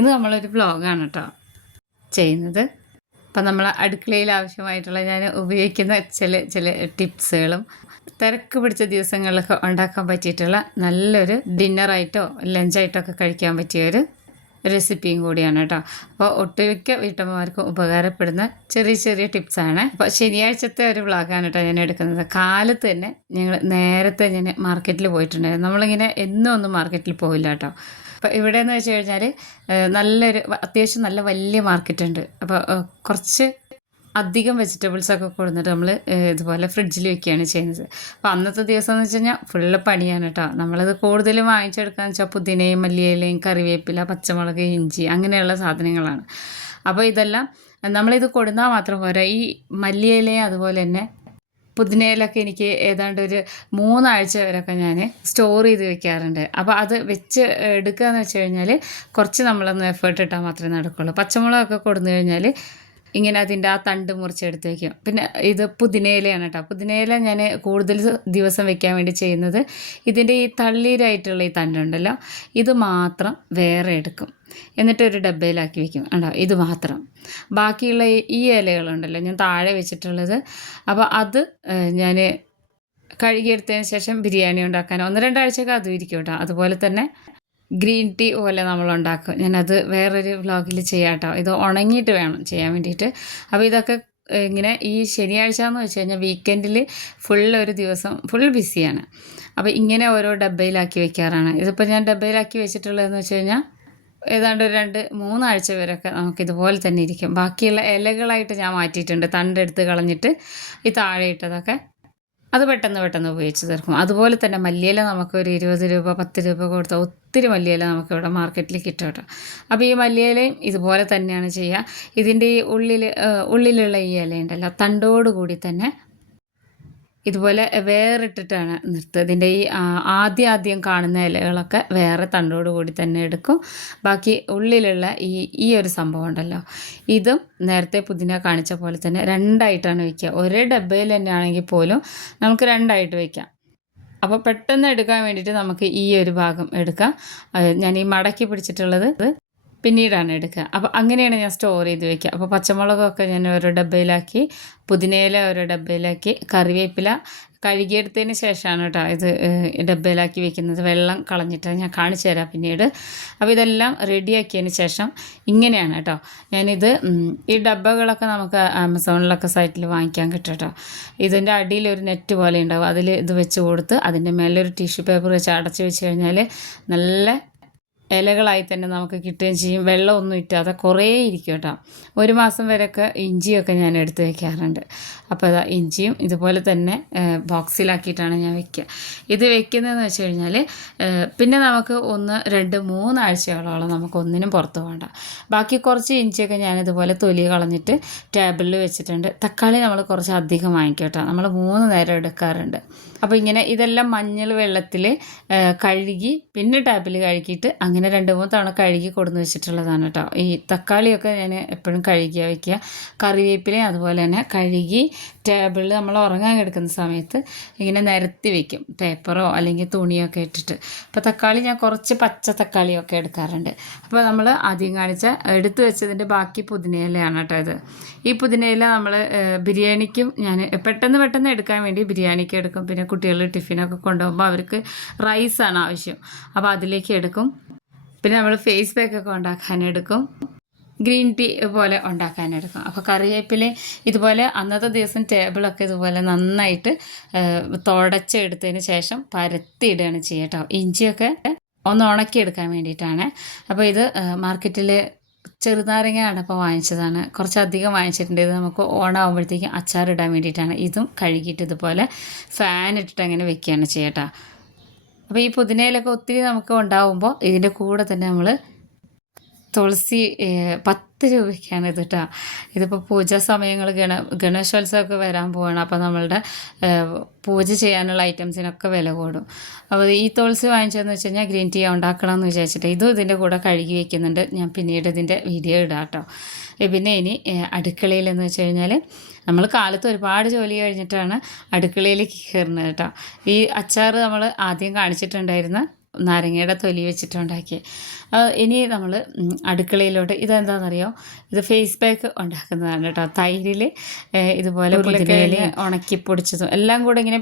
ഇന്ന് നമ്മളൊരു വ്ളോഗാണ് കേട്ടോ ചെയ്യുന്നത്. അപ്പം നമ്മൾ അടുക്കളയിൽ ആവശ്യമായിട്ടുള്ള ഞാൻ ഉപയോഗിക്കുന്ന ചില ചില ടിപ്സുകളും തിരക്ക് പിടിച്ച ദിവസങ്ങളിലൊക്കെ ഉണ്ടാക്കാൻ പറ്റിയിട്ടുള്ള നല്ലൊരു ഡിന്നറായിട്ടോ ലഞ്ചായിട്ടോ ഒക്കെ കഴിക്കാൻ പറ്റിയ ഒരു റെസിപ്പിയും കൂടിയാണ് കേട്ടോ അപ്പോൾ ഒട്ടുമിക്ക വീട്ടമ്മമാർക്കും ഉപകാരപ്പെടുന്ന ചെറിയ ചെറിയ ടിപ്സാണ്. അപ്പോൾ ശനിയാഴ്ചത്തെ ഒരു വ്ളോഗാണ് കേട്ടോ ഞാൻ എടുക്കുന്നത്. കാലത്ത് തന്നെ ഞങ്ങൾ നേരത്തെ ഞാൻ മാർക്കറ്റിൽ പോയിട്ടുണ്ടായിരുന്നു. നമ്മളിങ്ങനെ എന്നും ഒന്നും മാർക്കറ്റിൽ പോവില്ല കേട്ടോ അപ്പോൾ ഇവിടെ എന്ന് വെച്ച് കഴിഞ്ഞാൽ നല്ലൊരു അത്യാവശ്യം നല്ല വലിയ മാർക്കറ്റ് ഉണ്ട്. അപ്പോൾ കുറച്ച് അധികം വെജിറ്റബിൾസ് ഒക്കെ കൊടുത്തിട്ട് നമ്മൾ ഇതുപോലെ ഫ്രിഡ്ജിൽ വെക്കുകയാണ് ചെയ്യുന്നത്. അപ്പോൾ അന്നത്തെ ദിവസം എന്ന് വെച്ച് കഴിഞ്ഞാൽ ഫുള്ള് പണിയാണ് കേട്ടോ നമ്മളത് കൂടുതലും വാങ്ങിച്ചെടുക്കാന്ന് വെച്ചാൽ പുതിനയും മല്ലിയിലയും കറിവേപ്പില പച്ചമുളക് ഇഞ്ചി അങ്ങനെയുള്ള സാധനങ്ങളാണ്. അപ്പോൾ ഇതെല്ലാം നമ്മളിത് കൊടുന്നാൽ മാത്രം പോരാ. ഈ മല്ലിയിലയും അതുപോലെ തന്നെ പുതിനയിലൊക്കെ എനിക്ക് ഏതാണ്ട് ഒരു മൂന്നാഴ്ച വരെയൊക്കെ ഞാൻ സ്റ്റോർ ചെയ്ത് വെക്കാറുണ്ട്. അപ്പോൾ അത് വെച്ച് എടുക്കുക എന്ന് വെച്ച് കഴിഞ്ഞാൽ കുറച്ച് നമ്മളൊന്ന് എഫേർട്ട് ഇട്ടാൽ മാത്രമേ നടക്കുള്ളൂ. പച്ചമുളകൊക്കെ കൊടുന്നു കഴിഞ്ഞാൽ ഇങ്ങനെ അതിന്റെ ആ തണ്ട് മുറിച്ചെടുത്ത് വെക്കും. പിന്നെ ഇത് പുതിനയിലയാണ് കേട്ടോ. പുതിനയില ഞാൻ കൂടുതൽ ദിവസം വെക്കാൻ വേണ്ടി ചെയ്യുന്നത് ഇതിന്റെ ഈ തള്ളീരായിട്ടുള്ള ഈ തണ്ടുണ്ടല്ലോ ഇത് മാത്രം വേറെ എടുക്കും. എന്നിട്ട് ഒരു ഡബ്ബയിലാക്കി വെക്കും. ഉണ്ടോ ഇത് മാത്രം. ബാക്കിയുള്ള ഈ- ഇലകളുണ്ടല്ലോ ഞാൻ താഴെ വെച്ചിട്ടുള്ളത്. അപ്പോൾ അത് ഞാൻ കഴുകിയെടുത്തതിന് ശേഷം ബിരിയാണി ഉണ്ടാക്കാൻ. ഒന്ന് രണ്ടാഴ്ചയൊക്കെ അതും ഇരിക്കും കേട്ടോ അതുപോലെ തന്നെ ഗ്രീൻ ടീ പോലെ നമ്മൾ ഉണ്ടാക്കും. ഞാനത് വേറൊരു വ്ളോഗിൽ ചെയ്യാം കേട്ടോ ഇത് ഉണങ്ങിയിട്ട് വേണം ചെയ്യാൻ വേണ്ടിയിട്ട്. അപ്പോൾ ഇതൊക്കെ ഇങ്ങനെ ഈ ശനിയാഴ്ച എന്ന് വെച്ച് കഴിഞ്ഞാൽ വീക്കെൻഡിൽ ഫുൾ ഒരു ദിവസം ഫുൾ ബിസിയാണ് അപ്പോൾ ഇങ്ങനെ ഓരോ ഡബ്ബയിലാക്കി വെക്കാറാണ്. ഇതിപ്പോൾ ഞാൻ ഡബ്ബയിലാക്കി വെച്ചിട്ടുള്ളതെന്ന് വെച്ച് കഴിഞ്ഞാൽ ഏതാണ്ട് ഒരു രണ്ട് മൂന്നാഴ്ച വരെയൊക്കെ നമുക്ക് ഇതുപോലെ തന്നെ ഇരിക്കും. ബാക്കിയുള്ള ഇലകളായിട്ട് ഞാൻ മാറ്റിയിട്ടുണ്ട്. തണ്ടെടുത്ത് കളഞ്ഞിട്ട് ഈ താഴെ ഇട്ടതൊക്കെ അത് പെട്ടെന്ന് പെട്ടെന്ന് ഉപയോഗിച്ച് തീർക്കും. അതുപോലെ തന്നെ മല്ലിയില നമുക്ക് ഒരു ഇരുപത് രൂപ പത്ത് രൂപ കൊടുത്താൽ ഒത്തിരി മല്ലിയില നമുക്ക് ഇവിടെ മാർക്കറ്റിൽ കിട്ടും കേട്ടോ. അപ്പോൾ ഈ മല്ലിയിലയും ഇതുപോലെ തന്നെയാണ് ചെയ്യുക. ഇതിന്റെ ഈ ഉള്ളിൽ ഉള്ളിലുള്ള ഈ ഇല ഉണ്ടല്ലോ കൂടി തന്നെ ഇതുപോലെ വേറിട്ടിട്ടാണ് നിർത്തുക. ഇതിന്റെ ഈ ആദ്യം ആദ്യം കാണുന്ന ഇലകളൊക്കെ വേറെ തണ്ടോട് കൂടി തന്നെ എടുക്കും. ബാക്കി ഉള്ളിലുള്ള ഈ ഈ ഒരു സംഭവം ഉണ്ടല്ലോ. ഇതും നേരത്തെ പുതിന കാണിച്ച പോലെ തന്നെ രണ്ടായിട്ടാണ് വയ്ക്കുക ഒരേ ഡബ്ബയിൽ തന്നെ ആണെങ്കിൽ പോലും നമുക്ക് രണ്ടായിട്ട് വയ്ക്കാം അപ്പോൾ പെട്ടെന്ന് എടുക്കാൻ വേണ്ടിയിട്ട് നമുക്ക് ഈ ഒരു ഭാഗം എടുക്കാം. ഞാൻ ഈ മടക്കി പിടിച്ചിട്ടുള്ളത് പിന്നീടാണ് എടുക്കുക. അപ്പോൾ അങ്ങനെയാണ് ഞാൻ സ്റ്റോർ ചെയ്ത് വെക്കുക. അപ്പോൾ പച്ചമുളകൊക്കെ ഞാൻ ഓരോ ഡബ്ബയിലാക്കി പുതിനയില ഓരോ ഡബ്ബയിലാക്കി കറിവേപ്പില കഴുകിയെടുത്തതിന് ശേഷമാണ് കേട്ടോ ഇത് ഡബ്ബയിലാക്കി വെക്കുന്നത്. വെള്ളം കളഞ്ഞിട്ട് ഞാൻ കാണിച്ചു തരാം പിന്നീട്. അപ്പോൾ ഇതെല്ലാം റെഡിയാക്കിയതിന് ശേഷം ഇങ്ങനെയാണ് കേട്ടോ ഞാനിത് ഈ ഡബ്ബകളൊക്കെ നമുക്ക് ആമസോണിലൊക്കെ സൈറ്റിൽ വാങ്ങിക്കാൻ കിട്ടും കേട്ടോ. ഇതിന്റെ അടിയിൽ ഒരു നെറ്റ് പോലെ ഉണ്ടാവും. അതിൽ ഇത് വെച്ച് കൊടുത്ത് അതിന്റെ മേലെ ഒരു ടിഷ്യൂ പേപ്പർ വെച്ച് അടച്ച് വെച്ച് കഴിഞ്ഞാൽ നല്ല ഇലകളായി തന്നെ നമുക്ക് കിട്ടുകയും ചെയ്യും. വെള്ളമൊന്നും ഇറ്റാതെ കുറേ ഇരിക്കും കേട്ടോ. ഒരു മാസം വരെയൊക്കെ ഇഞ്ചിയൊക്കെ ഞാൻ എടുത്ത് വെക്കാറുണ്ട്. അപ്പോൾ അതാ ഇഞ്ചിയും ഇതുപോലെ തന്നെ ബോക്സിലാക്കിയിട്ടാണ് ഞാൻ വെക്കുക. ഇത് വെക്കുന്നതെന്ന് വെച്ച് കഴിഞ്ഞാൽ പിന്നെ നമുക്ക് ഒന്ന് രണ്ട് മൂന്നാഴ്ചകളോളം നമുക്ക് ഒന്നിനും പുറത്ത് പോകണ്ട. ബാക്കി കുറച്ച് ഇഞ്ചിയൊക്കെ ഞാൻ ഇതുപോലെ തൊലി കളഞ്ഞിട്ട് ടേബിളിൽ വെച്ചിട്ടുണ്ട്. തക്കാളി നമ്മൾ കുറച്ച് അധികം വാങ്ങിക്കും കേട്ടോ. നമ്മൾ മൂന്ന് നേരം എടുക്കാറുണ്ട്. അപ്പോൾ ഇങ്ങനെ ഇതെല്ലാം മഞ്ഞൾ വെള്ളത്തിൽ കഴുകി പിന്നെ ടാപ്പിൽ കഴുകിയിട്ട് അങ്ങനെ രണ്ട് മൂന്ന് തവണ കഴുകി കൊടുന്ന് വെച്ചിട്ടുള്ളതാണ് കേട്ടോ. ഈ തക്കാളിയൊക്കെ ഞാൻ എപ്പോഴും കഴുകിയാ വയ്ക്കുക കറിവേപ്പിലയും അതുപോലെ തന്നെ കഴുകി ടേബിളിൽ നമ്മൾ ഉറങ്ങാൻ കിടക്കുന്ന സമയത്ത് ഇങ്ങനെ നിരത്തി വെക്കും. പേപ്പറോ അല്ലെങ്കിൽ തുണിയൊക്കെ ഇട്ടിട്ട്. അപ്പോൾ തക്കാളി ഞാൻ കുറച്ച് പച്ച തക്കാളിയൊക്കെ എടുക്കാറുണ്ട്. അപ്പോൾ നമ്മൾ ആദ്യം കാണിച്ച എടുത്തു വെച്ചതിന്റെ ബാക്കി പുതിനയിലയാണ് കേട്ടോ ഇത്. ഈ പുതിനയില നമ്മൾ ബിരിയാണിക്കും ഞാൻ പെട്ടെന്ന് പെട്ടെന്ന് എടുക്കാൻ വേണ്ടി ബിരിയാണിക്ക് എടുക്കും. പിന്നെ കുട്ടികൾ ടിഫിനൊക്കെ കൊണ്ടുപോകുമ്പോൾ അവർക്ക് റൈസാണ് ആവശ്യം. അപ്പോൾ അതിലേക്ക് എടുക്കും. പിന്നെ നമ്മൾ ഫേസ് പാക്ക് ഒക്കെ ഉണ്ടാക്കാനെടുക്കും. ഗ്രീൻ ടീ പോലെ ഉണ്ടാക്കാനെടുക്കും. അപ്പോൾ കറിവേപ്പില ഇതുപോലെ അന്നത്തെ ദിവസം ടേബിളൊക്കെ ഇതുപോലെ നന്നായിട്ട് തുടച്ചെടുത്തതിന് ശേഷം പരത്തിയിടുകയാണ് ചെയ്യട്ടോ ഇഞ്ചിയൊക്കെ ഒന്ന് ഉണക്കിയെടുക്കാൻ വേണ്ടിയിട്ടാണ്. അപ്പോൾ ഇത് മാർക്കറ്റിൽ ചെറുനാരങ്ങയാണ് ഇപ്പോൾ വാങ്ങിച്ചതാണ്. കുറച്ചധികം വാങ്ങിച്ചിട്ടുണ്ട്. ഇത് നമുക്ക് ഓണാകുമ്പോഴത്തേക്കും അച്ചാറിടാൻ വേണ്ടിയിട്ടാണ്. ഇതും കഴുകിയിട്ട് ഇതുപോലെ ഫാൻ ഇട്ടിട്ട് അങ്ങനെ വെക്കുകയാണ് ചെയ്യട്ടോ അപ്പോൾ ഈ പുതിനയിലൊക്കെ ഒത്തിരി നമുക്ക് ഉണ്ടാവുമ്പോൾ ഇതിന്റെ കൂടെ തന്നെ നമ്മൾ തുളസി പത്ത് രൂപയ്ക്കാണ് ഇത് കേട്ടോ ഇതിപ്പോൾ പൂജാ സമയങ്ങൾ ഗണ ഗണേശോത്സവമൊക്കെ വരാൻ പോവാണ്. അപ്പോൾ നമ്മളുടെ പൂജ ചെയ്യാനുള്ള ഐറ്റംസിനൊക്കെ വില കൂടും. അപ്പോൾ ഈ തുളസി വാങ്ങിച്ചതെന്ന് വെച്ച് കഴിഞ്ഞാൽ ഗ്രീൻ ടീ ഉണ്ടാക്കണം എന്ന് വിചാരിച്ചിട്ട് ഇതും ഇതിന്റെ കൂടെ കഴുകി വയ്ക്കുന്നുണ്ട് ഞാൻ പിന്നീട് ഇതിന്റെ വീഡിയോ ഇടാം കേട്ടോ പിന്നെ ഇനി അടുക്കളയിൽ അടുക്കളയിലെന്ന് വെച്ച് കഴിഞ്ഞാൽ നമ്മൾ കാലത്ത് ഒരുപാട് ജോലി കഴിഞ്ഞിട്ടാണ് അടുക്കളയിലേക്ക് കയറുന്നത് കേട്ടോ. ഈ അച്ചാർ നമ്മൾ ആദ്യം കാണിച്ചിട്ടുണ്ടായിരുന്ന നാരങ്ങയുടെ തൊലി വെച്ചിട്ടുണ്ടാക്കി. ഇനി നമ്മൾ അടുക്കളയിലോട്ട് ഇതെന്താണെന്നറിയോ ഇത് ഫേസ് പാക്ക് ഉണ്ടാക്കുന്നതാണ് കേട്ടോ. തൈരിൽ ഇതുപോലെ പുതിനയില ഉണക്കി പൊടിച്ചതും എല്ലാം കൂടെ ഇങ്ങനെ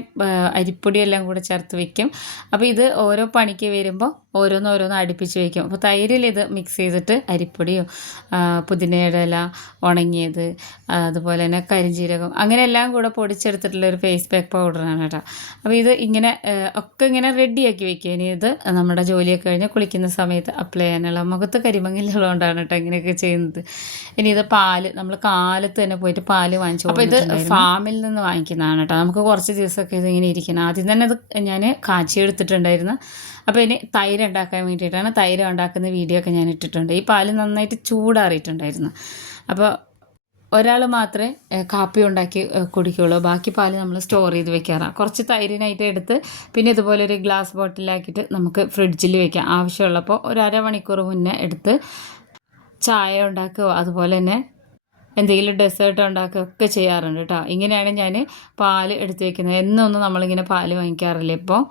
അരിപ്പൊടി എല്ലാം കൂടെ ചേർത്ത് വെക്കും. അപ്പോൾ ഇത് ഓരോ പണിക്ക് വരുമ്പോൾ ഓരോന്നോരോന്ന് അടുപ്പിച്ച് വയ്ക്കും അപ്പോൾ തൈരിൽ ഇത് മിക്സ് ചെയ്തിട്ട് അരിപ്പൊടിയോ പുതിനയുടെ ഇല ഉണങ്ങിയത് അതുപോലെ തന്നെ കരിഞ്ചീരകം അങ്ങനെ എല്ലാം കൂടെ പൊടിച്ചെടുത്തിട്ടുള്ള ഒരു ഫേസ് പാക്ക് പൗഡറാണ് കേട്ടോ. അപ്പോൾ ഇത് ഇങ്ങനെ ഒക്കെ ഇങ്ങനെ റെഡിയാക്കി വെക്കുക ഇനി ഇത് നമ്മുടെ ജോലിയൊക്കെ കഴിഞ്ഞ് കുളിക്കുന്ന സമയത്ത് അപ്ലൈ ചെയ്യാനുള്ള മുഖത്ത് കരിമങ്ങിലുള്ളതുകൊണ്ടാണ് കേട്ടോ ഇങ്ങനെയൊക്കെ ചെയ്യുന്നത്. ഇനി ഇത് പാൽ നമ്മൾ കാലത്ത് തന്നെ പോയിട്ട് പാൽ വാങ്ങിച്ചു അപ്പോൾ ഇത് ഫാമിൽ നിന്ന് വാങ്ങിക്കുന്നതാണ് കേട്ടോ. നമുക്ക് കുറച്ച് ദിവസമൊക്കെ ഇങ്ങനെ ഇരിക്കണം. ആദ്യം തന്നെ അത് ഞാൻ കാച്ചി എടുത്തിട്ടുണ്ടായിരുന്നു. അപ്പോൾ ഇനി തൈര് ഉണ്ടാക്കാൻ വേണ്ടിയിട്ടാണ് തൈര് ഉണ്ടാക്കുന്ന വീഡിയോ ഒക്കെ ഞാൻ ഇട്ടിട്ടുണ്ട്. ഈ പാൽ നന്നായിട്ട് ചൂടാറിയിട്ടുണ്ടായിരുന്നു. അപ്പോൾ ഒരാൾ മാത്രമേ കാപ്പി ഉണ്ടാക്കി കുടിക്കുകയുള്ളൂ ബാക്കി പാൽ നമ്മൾ സ്റ്റോർ ചെയ്ത് വെക്കാറാണ് കുറച്ച് തൈരിനായിട്ട് എടുത്ത് പിന്നെ ഇതുപോലെ ഒരു ഗ്ലാസ് ബോട്ടിലാക്കിയിട്ട് നമുക്ക് ഫ്രിഡ്ജിൽ വെക്കാം. ആവശ്യമുള്ളപ്പോൾ ഒരു മണിക്കൂർ മുന്നേ എടുത്ത് ചായ ഉണ്ടാക്കുകയോ അതുപോലെ തന്നെ എന്തെങ്കിലും ഡെസേർട്ട് ഉണ്ടാക്കുക ഒക്കെ ചെയ്യാറുണ്ട് കേട്ടോ ഇങ്ങനെയാണ് ഞാൻ പാൽ എടുത്ത് വെക്കുന്നത്. എന്നൊന്നും നമ്മളിങ്ങനെ പാൽ വാങ്ങിക്കാറില്ല ഇപ്പോൾ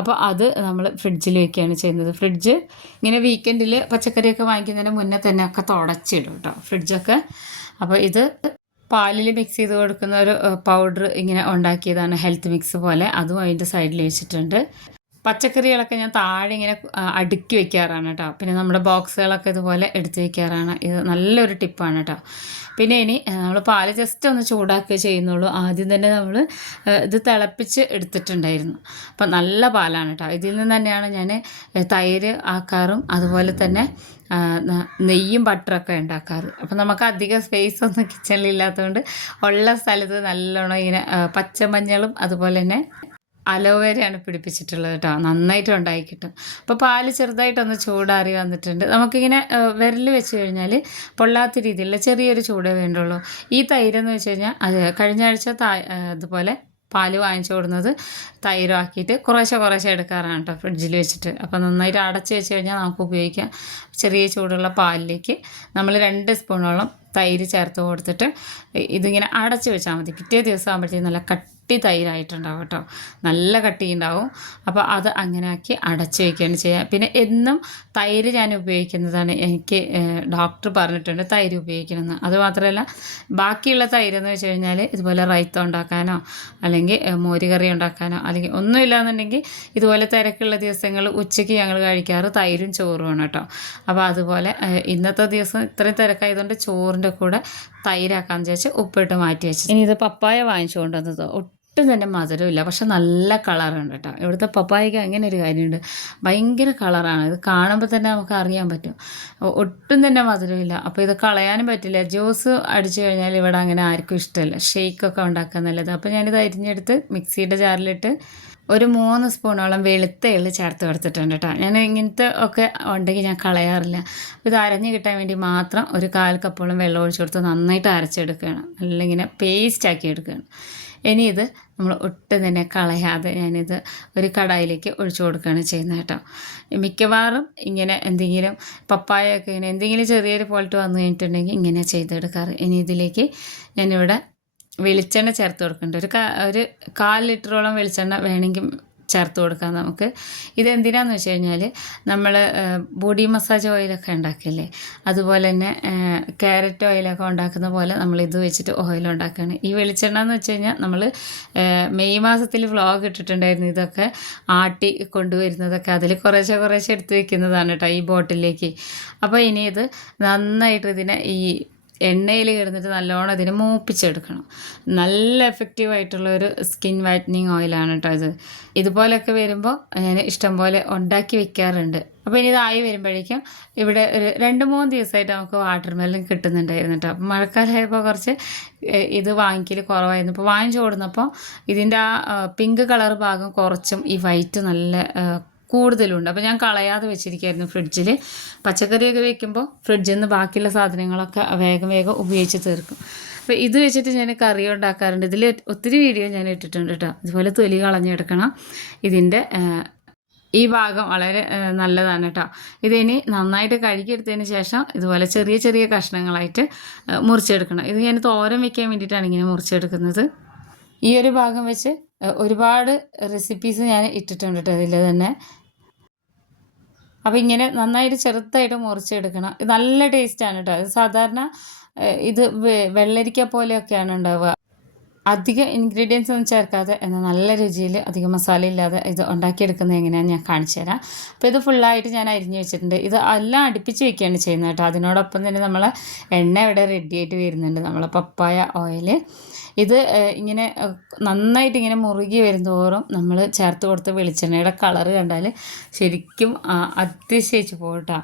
അപ്പോൾ അത് നമ്മൾ ഫ്രിഡ്ജിൽ വെക്കുകയാണ് ചെയ്യുന്നത്. ഫ്രിഡ്ജ് ഇങ്ങനെ വീക്കെൻഡിൽ പച്ചക്കറിയൊക്കെ വാങ്ങിക്കുന്നതിന് മുന്നേ തന്നെ ഒക്കെ തുടച്ചിടും കേട്ടോ ഫ്രിഡ്ജൊക്കെ. അപ്പോൾ ഇത് പാലിൽ മിക്സ് ചെയ്ത് കൊടുക്കുന്ന ഒരു പൗഡർ ഇങ്ങനെ ഉണ്ടാക്കിയതാണ് ഹെൽത്ത് മിക്സ് പോലെ. അതും അതിന്റെ സൈഡിൽ വെച്ചിട്ടുണ്ട്. പച്ചക്കറികളൊക്കെ ഞാൻ താഴെ ഇങ്ങനെ അടുക്കി വെക്കാറാണ് കേട്ടോ പിന്നെ നമ്മുടെ ബോക്സുകളൊക്കെ ഇതുപോലെ എടുത്ത് വെക്കാറാണ്. ഇത് നല്ലൊരു ടിപ്പാണ് കേട്ടോ പിന്നെ ഇനി നമ്മൾ പാൽ ജസ്റ്റ് ഒന്ന് ചൂടാക്കുക ചെയ്യുന്നുള്ളൂ. ആദ്യം തന്നെ നമ്മൾ ഇത് തിളപ്പിച്ച് എടുത്തിട്ടുണ്ടായിരുന്നു. അപ്പം നല്ല പാലാണ് കേട്ടോ ഇതിൽ നിന്ന് തന്നെയാണ് ഞാൻ തൈര് ആക്കാറും. അതുപോലെ തന്നെ നെയ്യും ബട്ടറൊക്കെ ഉണ്ടാക്കാറ്. അപ്പം നമുക്ക് അധികം സ്പേസ് ഒന്നും കിച്ചണിലില്ലാത്തതുകൊണ്ട് ഉള്ള സ്ഥലത്ത് നല്ലോണം ഇങ്ങനെ പച്ചമഞ്ഞളും അതുപോലെ തന്നെ അലോവേരയാണ് പിടിപ്പിച്ചിട്ടുള്ളത് കേട്ടോ. നന്നായിട്ട് ഉണ്ടായി കിട്ടും അപ്പോൾ പാൽ ചെറുതായിട്ടൊന്ന് ചൂടാറി വന്നിട്ടുണ്ട്. നമുക്കിങ്ങനെ വിരൽ വെച്ച് കഴിഞ്ഞാൽ പൊള്ളാത്ത രീതിയിലുള്ള ചെറിയൊരു ചൂടേ വേണ്ടുള്ളൂ. ഈ തൈരെന്ന് വെച്ച് കഴിഞ്ഞാൽ അത് കഴിഞ്ഞ ആഴ്ച അതുപോലെ പാൽ വാങ്ങിച്ചു കൊടുക്കുന്നത് തൈരാക്കിയിട്ട് കുറേശ്ശെ കുറേശ്ശെ എടുക്കാറാണ് കേട്ടോ ഫ്രിഡ്ജിൽ വെച്ചിട്ട്. അപ്പോൾ നന്നായിട്ട് അടച്ച് വെച്ച് കഴിഞ്ഞാൽ നമുക്ക് ഉപയോഗിക്കാം. ചെറിയ ചൂടുള്ള പാലിലേക്ക് നമ്മൾ രണ്ട് സ്പൂണോളം തൈര് ചേർത്ത് കൊടുത്തിട്ട് ഇതിങ്ങനെ അടച്ച് വെച്ചാൽ മതി. പിറ്റേ ദിവസം ആകുമ്പോഴത്തേക്കും നല്ല കട്ട് കട്ടി തൈരായിട്ടുണ്ടാവും കേട്ടോ. നല്ല കട്ടി ഉണ്ടാവും അപ്പോൾ അത് അങ്ങനെ ആക്കി അടച്ചു വയ്ക്കുകയാണ് ചെയ്യുക പിന്നെ എന്നും തൈര് ഞാൻ ഉപയോഗിക്കുന്നതാണ്. എനിക്ക് ഡോക്ടർ പറഞ്ഞിട്ടുണ്ട് തൈര് ഉപയോഗിക്കണമെന്ന് അതുമാത്രമല്ല ബാക്കിയുള്ള തൈര് എന്ന് വെച്ച് കഴിഞ്ഞാൽ ഇതുപോലെ റൈത്ത ഉണ്ടാക്കാനോ അല്ലെങ്കിൽ മോരുകറി ഉണ്ടാക്കാനോ അല്ലെങ്കിൽ ഒന്നുമില്ലാന്നുണ്ടെങ്കിൽ ഇതുപോലെ തിരക്കുള്ള ദിവസങ്ങൾ ഉച്ചയ്ക്ക് ഞങ്ങൾ കഴിക്കാറ് തൈരും ചോറുമാണ് കേട്ടോ. അപ്പോൾ അതുപോലെ ഇന്നത്തെ ദിവസം ഇത്രയും തിരക്കായതുകൊണ്ട് ചോറിന്റെ കൂടെ തൈരാക്കാന്ന് വിചാരിച്ച് ഉപ്പിട്ട് മാറ്റി വെച്ചു ഇനി ഇത് പപ്പായ വാങ്ങിച്ചു കൊണ്ടുവന്നത് ഒട്ടും തന്നെ മധുരമില്ല. പക്ഷെ നല്ല കളറുണ്ട് കേട്ടോ. ഇവിടുത്തെ പപ്പായക്ക് അങ്ങനെ ഒരു കാര്യമുണ്ട്. ഭയങ്കര കളറാണ്. ഇത് കാണുമ്പോൾ തന്നെ നമുക്ക് അറിയാൻ പറ്റും. ഒട്ടും തന്നെ മധുരമില്ല. അപ്പോൾ ഇത് കളയാനും പറ്റില്ല. ജ്യൂസ് അടിച്ചു കഴിഞ്ഞാൽ ഇവിടെ അങ്ങനെ ആർക്കും ഇഷ്ടമല്ല. ഷെയ്ക്കൊക്കെ ഉണ്ടാക്കാൻ നല്ലത്. അപ്പോൾ ഞാനിത് അരിഞ്ഞെടുത്ത് മിക്സിയുടെ ജാറിലിട്ട് ഒരു മൂന്ന് സ്പൂണോളം വെളുത്ത എള്ള് ചേർത്ത് കൊടുത്തിട്ടുണ്ട് കേട്ടോ. ഞാൻ ഇങ്ങനത്തെ ഒക്കെ ഉണ്ടെങ്കിൽ ഞാൻ കളയാറില്ല. ഇത് അരഞ്ഞ് കിട്ടാൻ വേണ്ടി മാത്രം ഒരു കാൽ കപ്പോളം വെള്ളം ഒഴിച്ചു കൊടുത്ത് നന്നായിട്ട് അരച്ചെടുക്കുകയാണ്. അല്ലെങ്കിൽ പേസ്റ്റ് ആക്കി എടുക്കുകയാണ്. ഇനി ഇത് നമ്മൾ ഒട്ടും തന്നെ കളയാതെ ഞാനിത് ഒരു കടായിലേക്ക് ഒഴിച്ചു കൊടുക്കുകയാണ് ചെയ്യുന്നത് കേട്ടോ. മിക്കവാറും ഇങ്ങനെ എന്തെങ്കിലും പപ്പായൊക്കെ ഇങ്ങനെ എന്തെങ്കിലും ചെറിയൊരു ഫോൾട്ട് വന്നു കഴിഞ്ഞിട്ടുണ്ടെങ്കിൽ ഇങ്ങനെ ചെയ്തെടുക്കാറ്. ഇനി ഇതിലേക്ക് ഞാനിവിടെ വെളിച്ചെണ്ണ ചേർത്ത് കൊടുക്കുന്നുണ്ട്. ഒരു ഒരു കാൽ ലിറ്ററോളം വെളിച്ചെണ്ണ വേണമെങ്കിൽ ചേർത്ത് കൊടുക്കാം നമുക്ക്. ഇതെന്തിനാന്ന് വെച്ച് കഴിഞ്ഞാൽ നമ്മൾ ബോഡി മസാജ് ഓയിലൊക്കെ ഉണ്ടാക്കില്ലേ? അതുപോലെ തന്നെ ക്യാരറ്റ് ഓയിലൊക്കെ ഉണ്ടാക്കുന്ന പോലെ നമ്മൾ ഇത് വെച്ചിട്ട് ഓയിൽ ഉണ്ടാക്കുകയാണ് ഈ വെളിച്ചെണ്ണ എന്ന് വെച്ച് കഴിഞ്ഞാൽ നമ്മൾ മെയ് മാസത്തിൽ വ്ളോഗ് ഇട്ടിട്ടുണ്ടായിരുന്നു ഇതൊക്കെ. ആട്ടി കൊണ്ടുവരുന്നതൊക്കെ അതിൽ കുറേശ്ശെ കുറേശ്ശെ എടുത്ത് വെക്കുന്നതാണ് കേട്ടോ ഈ ബോട്ടിലേക്ക്. അപ്പോൾ ഇനി ഇത് നന്നായിട്ട് ഇതിനെ ഈ എണ്ണയിൽ കിടന്നിട്ട് നല്ലോണം ഇതിനെ മൂപ്പിച്ചെടുക്കണം. നല്ല എഫക്റ്റീവ് ആയിട്ടുള്ള ഒരു സ്കിൻ വൈറ്റനിങ് ഓയിലാണ് കേട്ടോ ഇത്. ഇതുപോലെയൊക്കെ വരുമ്പോൾ ഞാൻ ഇഷ്ടംപോലെ ഉണ്ടാക്കി വെക്കാറുണ്ട്. അപ്പോൾ ഇനി ഇതായി വരുമ്പോഴേക്കും ഇവിടെ ഒരു രണ്ട് മൂന്ന് ദിവസമായിട്ട് നമുക്ക് വാട്ടർ മെല്ലൻ കിട്ടുന്നുണ്ടായിരുന്നു കേട്ടോ അപ്പോൾ മഴക്കാലമായപ്പോൾ കുറച്ച് ഇത് വാങ്ങിക്കൽ കുറവായിരുന്നു. ഇപ്പോൾ വാങ്ങിച്ചു കൊടുന്നപ്പോൾ ഇതിന്റെ ആ പിങ്ക് കളർ ഭാഗം കുറച്ചും ഈ വൈറ്റ് നല്ല കൂടുതലുണ്ട്. അപ്പോൾ ഞാൻ കളയാതെ വെച്ചിരിക്കുകയായിരുന്നു ഫ്രിഡ്ജിൽ പച്ചക്കറിയൊക്കെ വെക്കുമ്പോൾ ഫ്രിഡ്ജിൽ നിന്ന് ബാക്കിയുള്ള സാധനങ്ങളൊക്കെ വേഗം വേഗം ഉപയോഗിച്ച് തീർക്കും. അപ്പോൾ ഇത് വെച്ചിട്ട് ഞാൻ കറി ഉണ്ടാക്കാറുണ്ട്. ഇതിൽ ഒത്തിരി വീഡിയോ ഞാൻ ഇട്ടിട്ടുണ്ട് കേട്ടോ ഇതുപോലെ തൊലി കളഞ്ഞെടുക്കണം. ഇതിന്റെ ഈ ഭാഗം വളരെ നല്ലതാണ് കേട്ടോ ഇതിനി നന്നായിട്ട് കഴുകിയെടുത്തതിന് ശേഷം ഇതുപോലെ ചെറിയ ചെറിയ കഷ്ണങ്ങളായിട്ട് മുറിച്ചെടുക്കണം. ഇത് ഞാൻ തോരൻ വെക്കാൻ വേണ്ടിയിട്ടാണ് ഇങ്ങനെ മുറിച്ചെടുക്കുന്നത്. ഈ ഒരു ഭാഗം വെച്ച് ഒരുപാട് റെസിപ്പീസ് ഞാൻ ഇട്ടിട്ടുണ്ട് കേട്ടോ ഇതിൽ തന്നെ. അപ്പോൾ ഇങ്ങനെ നന്നായിട്ട് ചെറുതായിട്ട് മുറിച്ചെടുക്കണം. ഇത് നല്ല ടേസ്റ്റാണ് കേട്ടോ സാധാരണ ഇത് വെള്ളരിക്ക പോലെയൊക്കെയാണ് ഉണ്ടാവുക. അധികം ഇൻഗ്രീഡിയൻസ് ഒന്നും ചേർക്കാതെ എന്നാൽ നല്ല രുചിയിൽ അധികം മസാല ഇല്ലാതെ ഇത് ഉണ്ടാക്കിയെടുക്കുന്നത് എങ്ങനെയാണെന്ന് ഞാൻ കാണിച്ചു തരാം. അപ്പോൾ ഇത് ഫുള്ളായിട്ട് ഞാൻ അരിഞ്ഞ് വെച്ചിട്ടുണ്ട്. ഇത് എല്ലാം അടുപ്പിച്ച് വെക്കുകയാണ് ചെയ്യുന്നത് കേട്ടോ അതിനോടൊപ്പം തന്നെ നമ്മൾ എണ്ണ ഇവിടെ റെഡിയായിട്ട് വരുന്നുണ്ട്. നമ്മൾ പപ്പായ ഓയിൽ ഇത് ഇങ്ങനെ നന്നായിട്ട് ഇങ്ങനെ മുറുകി വരുന്തോറും നമ്മൾ ചേർത്ത് കൊടുത്ത വെളിച്ചെണ്ണയുടെ കളറ് കണ്ടാൽ ശരിക്കും അതിശയിച്ച് പോകട്ടോ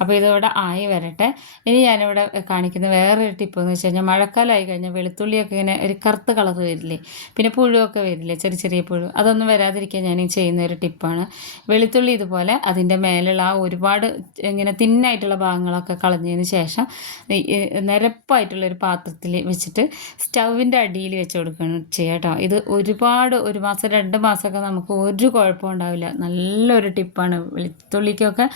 അപ്പോൾ ഇതിവിടെ ആയി വരട്ടെ. ഇനി ഞാനിവിടെ കാണിക്കുന്ന വേറൊരു ടിപ്പ് എന്ന് വെച്ച് കഴിഞ്ഞാൽ മഴക്കാലമായി കഴിഞ്ഞാൽ വെളുത്തുള്ളിയൊക്കെ ഇങ്ങനെ ഒരു കറുത്ത കളർ വരില്ലേ പിന്നെ പുഴുവൊക്കെ വരില്ലേ ചെറിയ ചെറിയ പുഴു അതൊന്നും വരാതിരിക്കാൻ ഞാൻ ചെയ്യുന്ന ഒരു ടിപ്പാണ്. വെളുത്തുള്ളി ഇതുപോലെ അതിന്റെ മേലുള്ള ആ ഒരുപാട് ഇങ്ങനെ തിന്നായിട്ടുള്ള ഭാഗങ്ങളൊക്കെ കളഞ്ഞതിന് ശേഷം ഈ, ഈ, നിരപ്പായിട്ടുള്ള ഒരു പാത്രത്തിൽ വെച്ചിട്ട് സ്റ്റൗവിന്റെ അടിയിൽ വെച്ച് കൊടുക്കണം ചെയ്യാട്ടോ ഇത് ഒരുപാട് ഒരു മാസം രണ്ട് മാസമൊക്കെ നമുക്ക് ഒരു കുഴപ്പവും ഉണ്ടാവില്ല. നല്ലൊരു ടിപ്പാണ്. വെളുത്തുള്ളിക്കൊക്കെ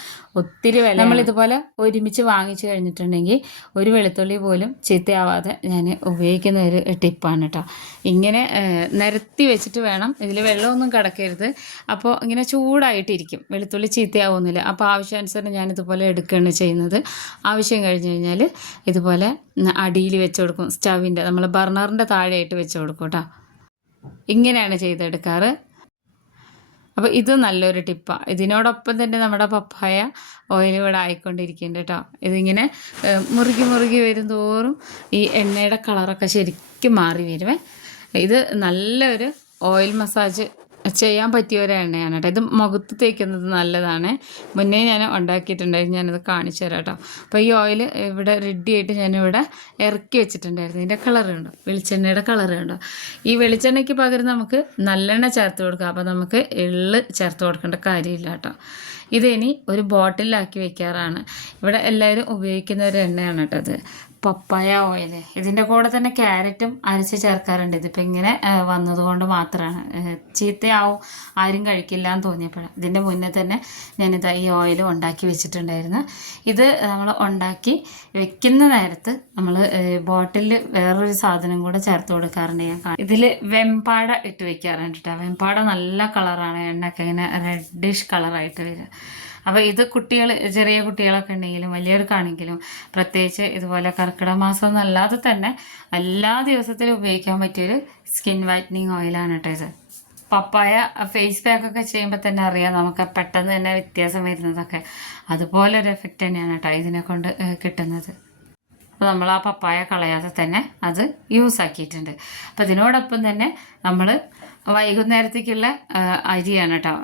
ഒത്തിരി വില നമ്മളിതുപോലെ ഒരുമിച്ച് വാങ്ങിച്ചു കഴിഞ്ഞിട്ടുണ്ടെങ്കിൽ ഒരു വെളുത്തുള്ളി പോലും ചീത്തയാവാതെ ഞാൻ ഉപയോഗിക്കുന്ന ഒരു ടിപ്പാണ് കേട്ടോ. ഇങ്ങനെ നിരത്തി വെച്ചിട്ട് വേണം. ഇതിൽ വെള്ളമൊന്നും കിടക്കരുത്. അപ്പോൾ ഇങ്ങനെ ചൂടായിട്ടിരിക്കും. വെളുത്തുള്ളി ചീത്തയാവുന്നില്ല. അപ്പോൾ ആവശ്യാനുസരണം ഞാനിതുപോലെ എടുക്കുകയാണ് ചെയ്യുന്നത്. ആവശ്യം കഴിഞ്ഞ് കഴിഞ്ഞാൽ ഇതുപോലെ അടിയിൽ വെച്ച് കൊടുക്കും സ്റ്റവിന്റെ നമ്മൾ ബർണറിന്റെ താഴെയായിട്ട് വെച്ച് കൊടുക്കും കേട്ടോ. ഇങ്ങനെയാണ് ചെയ്തെടുക്കാറ്. അപ്പോൾ ഇത് നല്ലൊരു ടിപ്പാണ് ഇതിനോടൊപ്പം തന്നെ നമ്മുടെ പപ്പായ ഓയിൽ ഇവിടെ ആയിക്കൊണ്ടിരിക്കുന്നുണ്ട് കേട്ടോ. ഇതിങ്ങനെ മുറുകി മുറുകി വരും തോറും ഈ എണ്ണയുടെ കളറൊക്കെ ശരിക്കും മാറി വരുമേ ഇത് നല്ലൊരു ഓയിൽ മസാജ് ചെയ്യാൻ പറ്റിയ ഒരു എണ്ണയാണ് കേട്ടോ. ഇത് മുഖത്ത് തേക്കുന്നത് നല്ലതാണ്. മുന്നേ ഞാൻ ഉണ്ടാക്കിയിട്ടുണ്ടായിരുന്നു. ഞാനത് കാണിച്ചു തരാം കേട്ടോ. അപ്പോൾ ഈ ഓയിൽ ഇവിടെ റെഡി ആയിട്ട് ഞാനിവിടെ ഇറക്കി വെച്ചിട്ടുണ്ടായിരുന്നു. ഇതിന്റെ കളർ ഉണ്ടോ വെളിച്ചെണ്ണയുടെ കളർ ഉണ്ടോ ഈ വെളിച്ചെണ്ണയ്ക്ക് പകരം നമുക്ക് നല്ലെണ്ണ ചേർത്ത് കൊടുക്കാം. അപ്പോൾ നമുക്ക് എള്ള് ചേർത്ത് കൊടുക്കേണ്ട കാര്യമില്ല കേട്ടോ. ഇതിനി ഒരു ബോട്ടിലാക്കി വെക്കാറാണ്. ഇവിടെ എല്ലാവരും ഉപയോഗിക്കുന്ന ഒരു എണ്ണയാണ് കേട്ടോ ഇത്. പപ്പായ ഓയിൽ ഇതിന്റെ കൂടെ തന്നെ ക്യാരറ്റും അരച്ച് ചേർക്കാറുണ്ട്. ഇതിപ്പോൾ ഇങ്ങനെ വന്നതുകൊണ്ട് മാത്രമാണ് ചീത്തയാവും. ആരും കഴിക്കില്ല എന്ന് തോന്നിയപ്പോഴാണ് ഇതിന്റെ മുന്നേ തന്നെ ഞാനിത് ഈ ഓയിൽ ഉണ്ടാക്കി വെച്ചിട്ടുണ്ടായിരുന്നു. ഇത് നമ്മൾ ഉണ്ടാക്കി വെക്കുന്ന നേരത്ത് നമ്മൾ ബോട്ടിലിൽ വേറൊരു സാധനം കൂടെ ചേർത്ത് കൊടുക്കാറുണ്ട് ഞാൻ കാണാം ഇതിൽ വെമ്പാട ഇട്ട് വെക്കാറുണ്ട് കേട്ടോ. വെമ്പാട നല്ല കളറാണ്. എണ്ണയൊക്കെ ഇങ്ങനെ റെഡിഷ് കളറായിട്ട് വരിക അപ്പോൾ ഇത് കുട്ടികൾ ചെറിയ കുട്ടികളൊക്കെ ഉണ്ടെങ്കിലും വലിയവർക്കാണെങ്കിലും പ്രത്യേകിച്ച് ഇതുപോലെ കർക്കിടക മാസം എന്നല്ലാതെ തന്നെ എല്ലാ ദിവസത്തിലും ഉപയോഗിക്കാൻ പറ്റിയൊരു സ്കിൻ വൈറ്റനിങ് ഓയിലാണ് കേട്ടോ ഇത്. പപ്പായ ഫേസ് പാക്ക് ഒക്കെ ചെയ്യുമ്പോൾ തന്നെ അറിയാം നമുക്ക് പെട്ടെന്ന് തന്നെ വ്യത്യാസം വരുന്നതൊക്കെ. അതുപോലെ ഒരു എഫക്റ്റ് തന്നെയാണ് കേട്ടോ ഇതിനെ കൊണ്ട് കിട്ടുന്നത്. അപ്പോൾ നമ്മൾ ആ പപ്പായ കളയാതെ തന്നെ അത് യൂസ് ആക്കിയിട്ടുണ്ട്. അപ്പോൾ ഇതിനോടൊപ്പം തന്നെ നമ്മൾ വൈകുന്നേരത്തേക്കുള്ള അരിയാണ് കേട്ടോ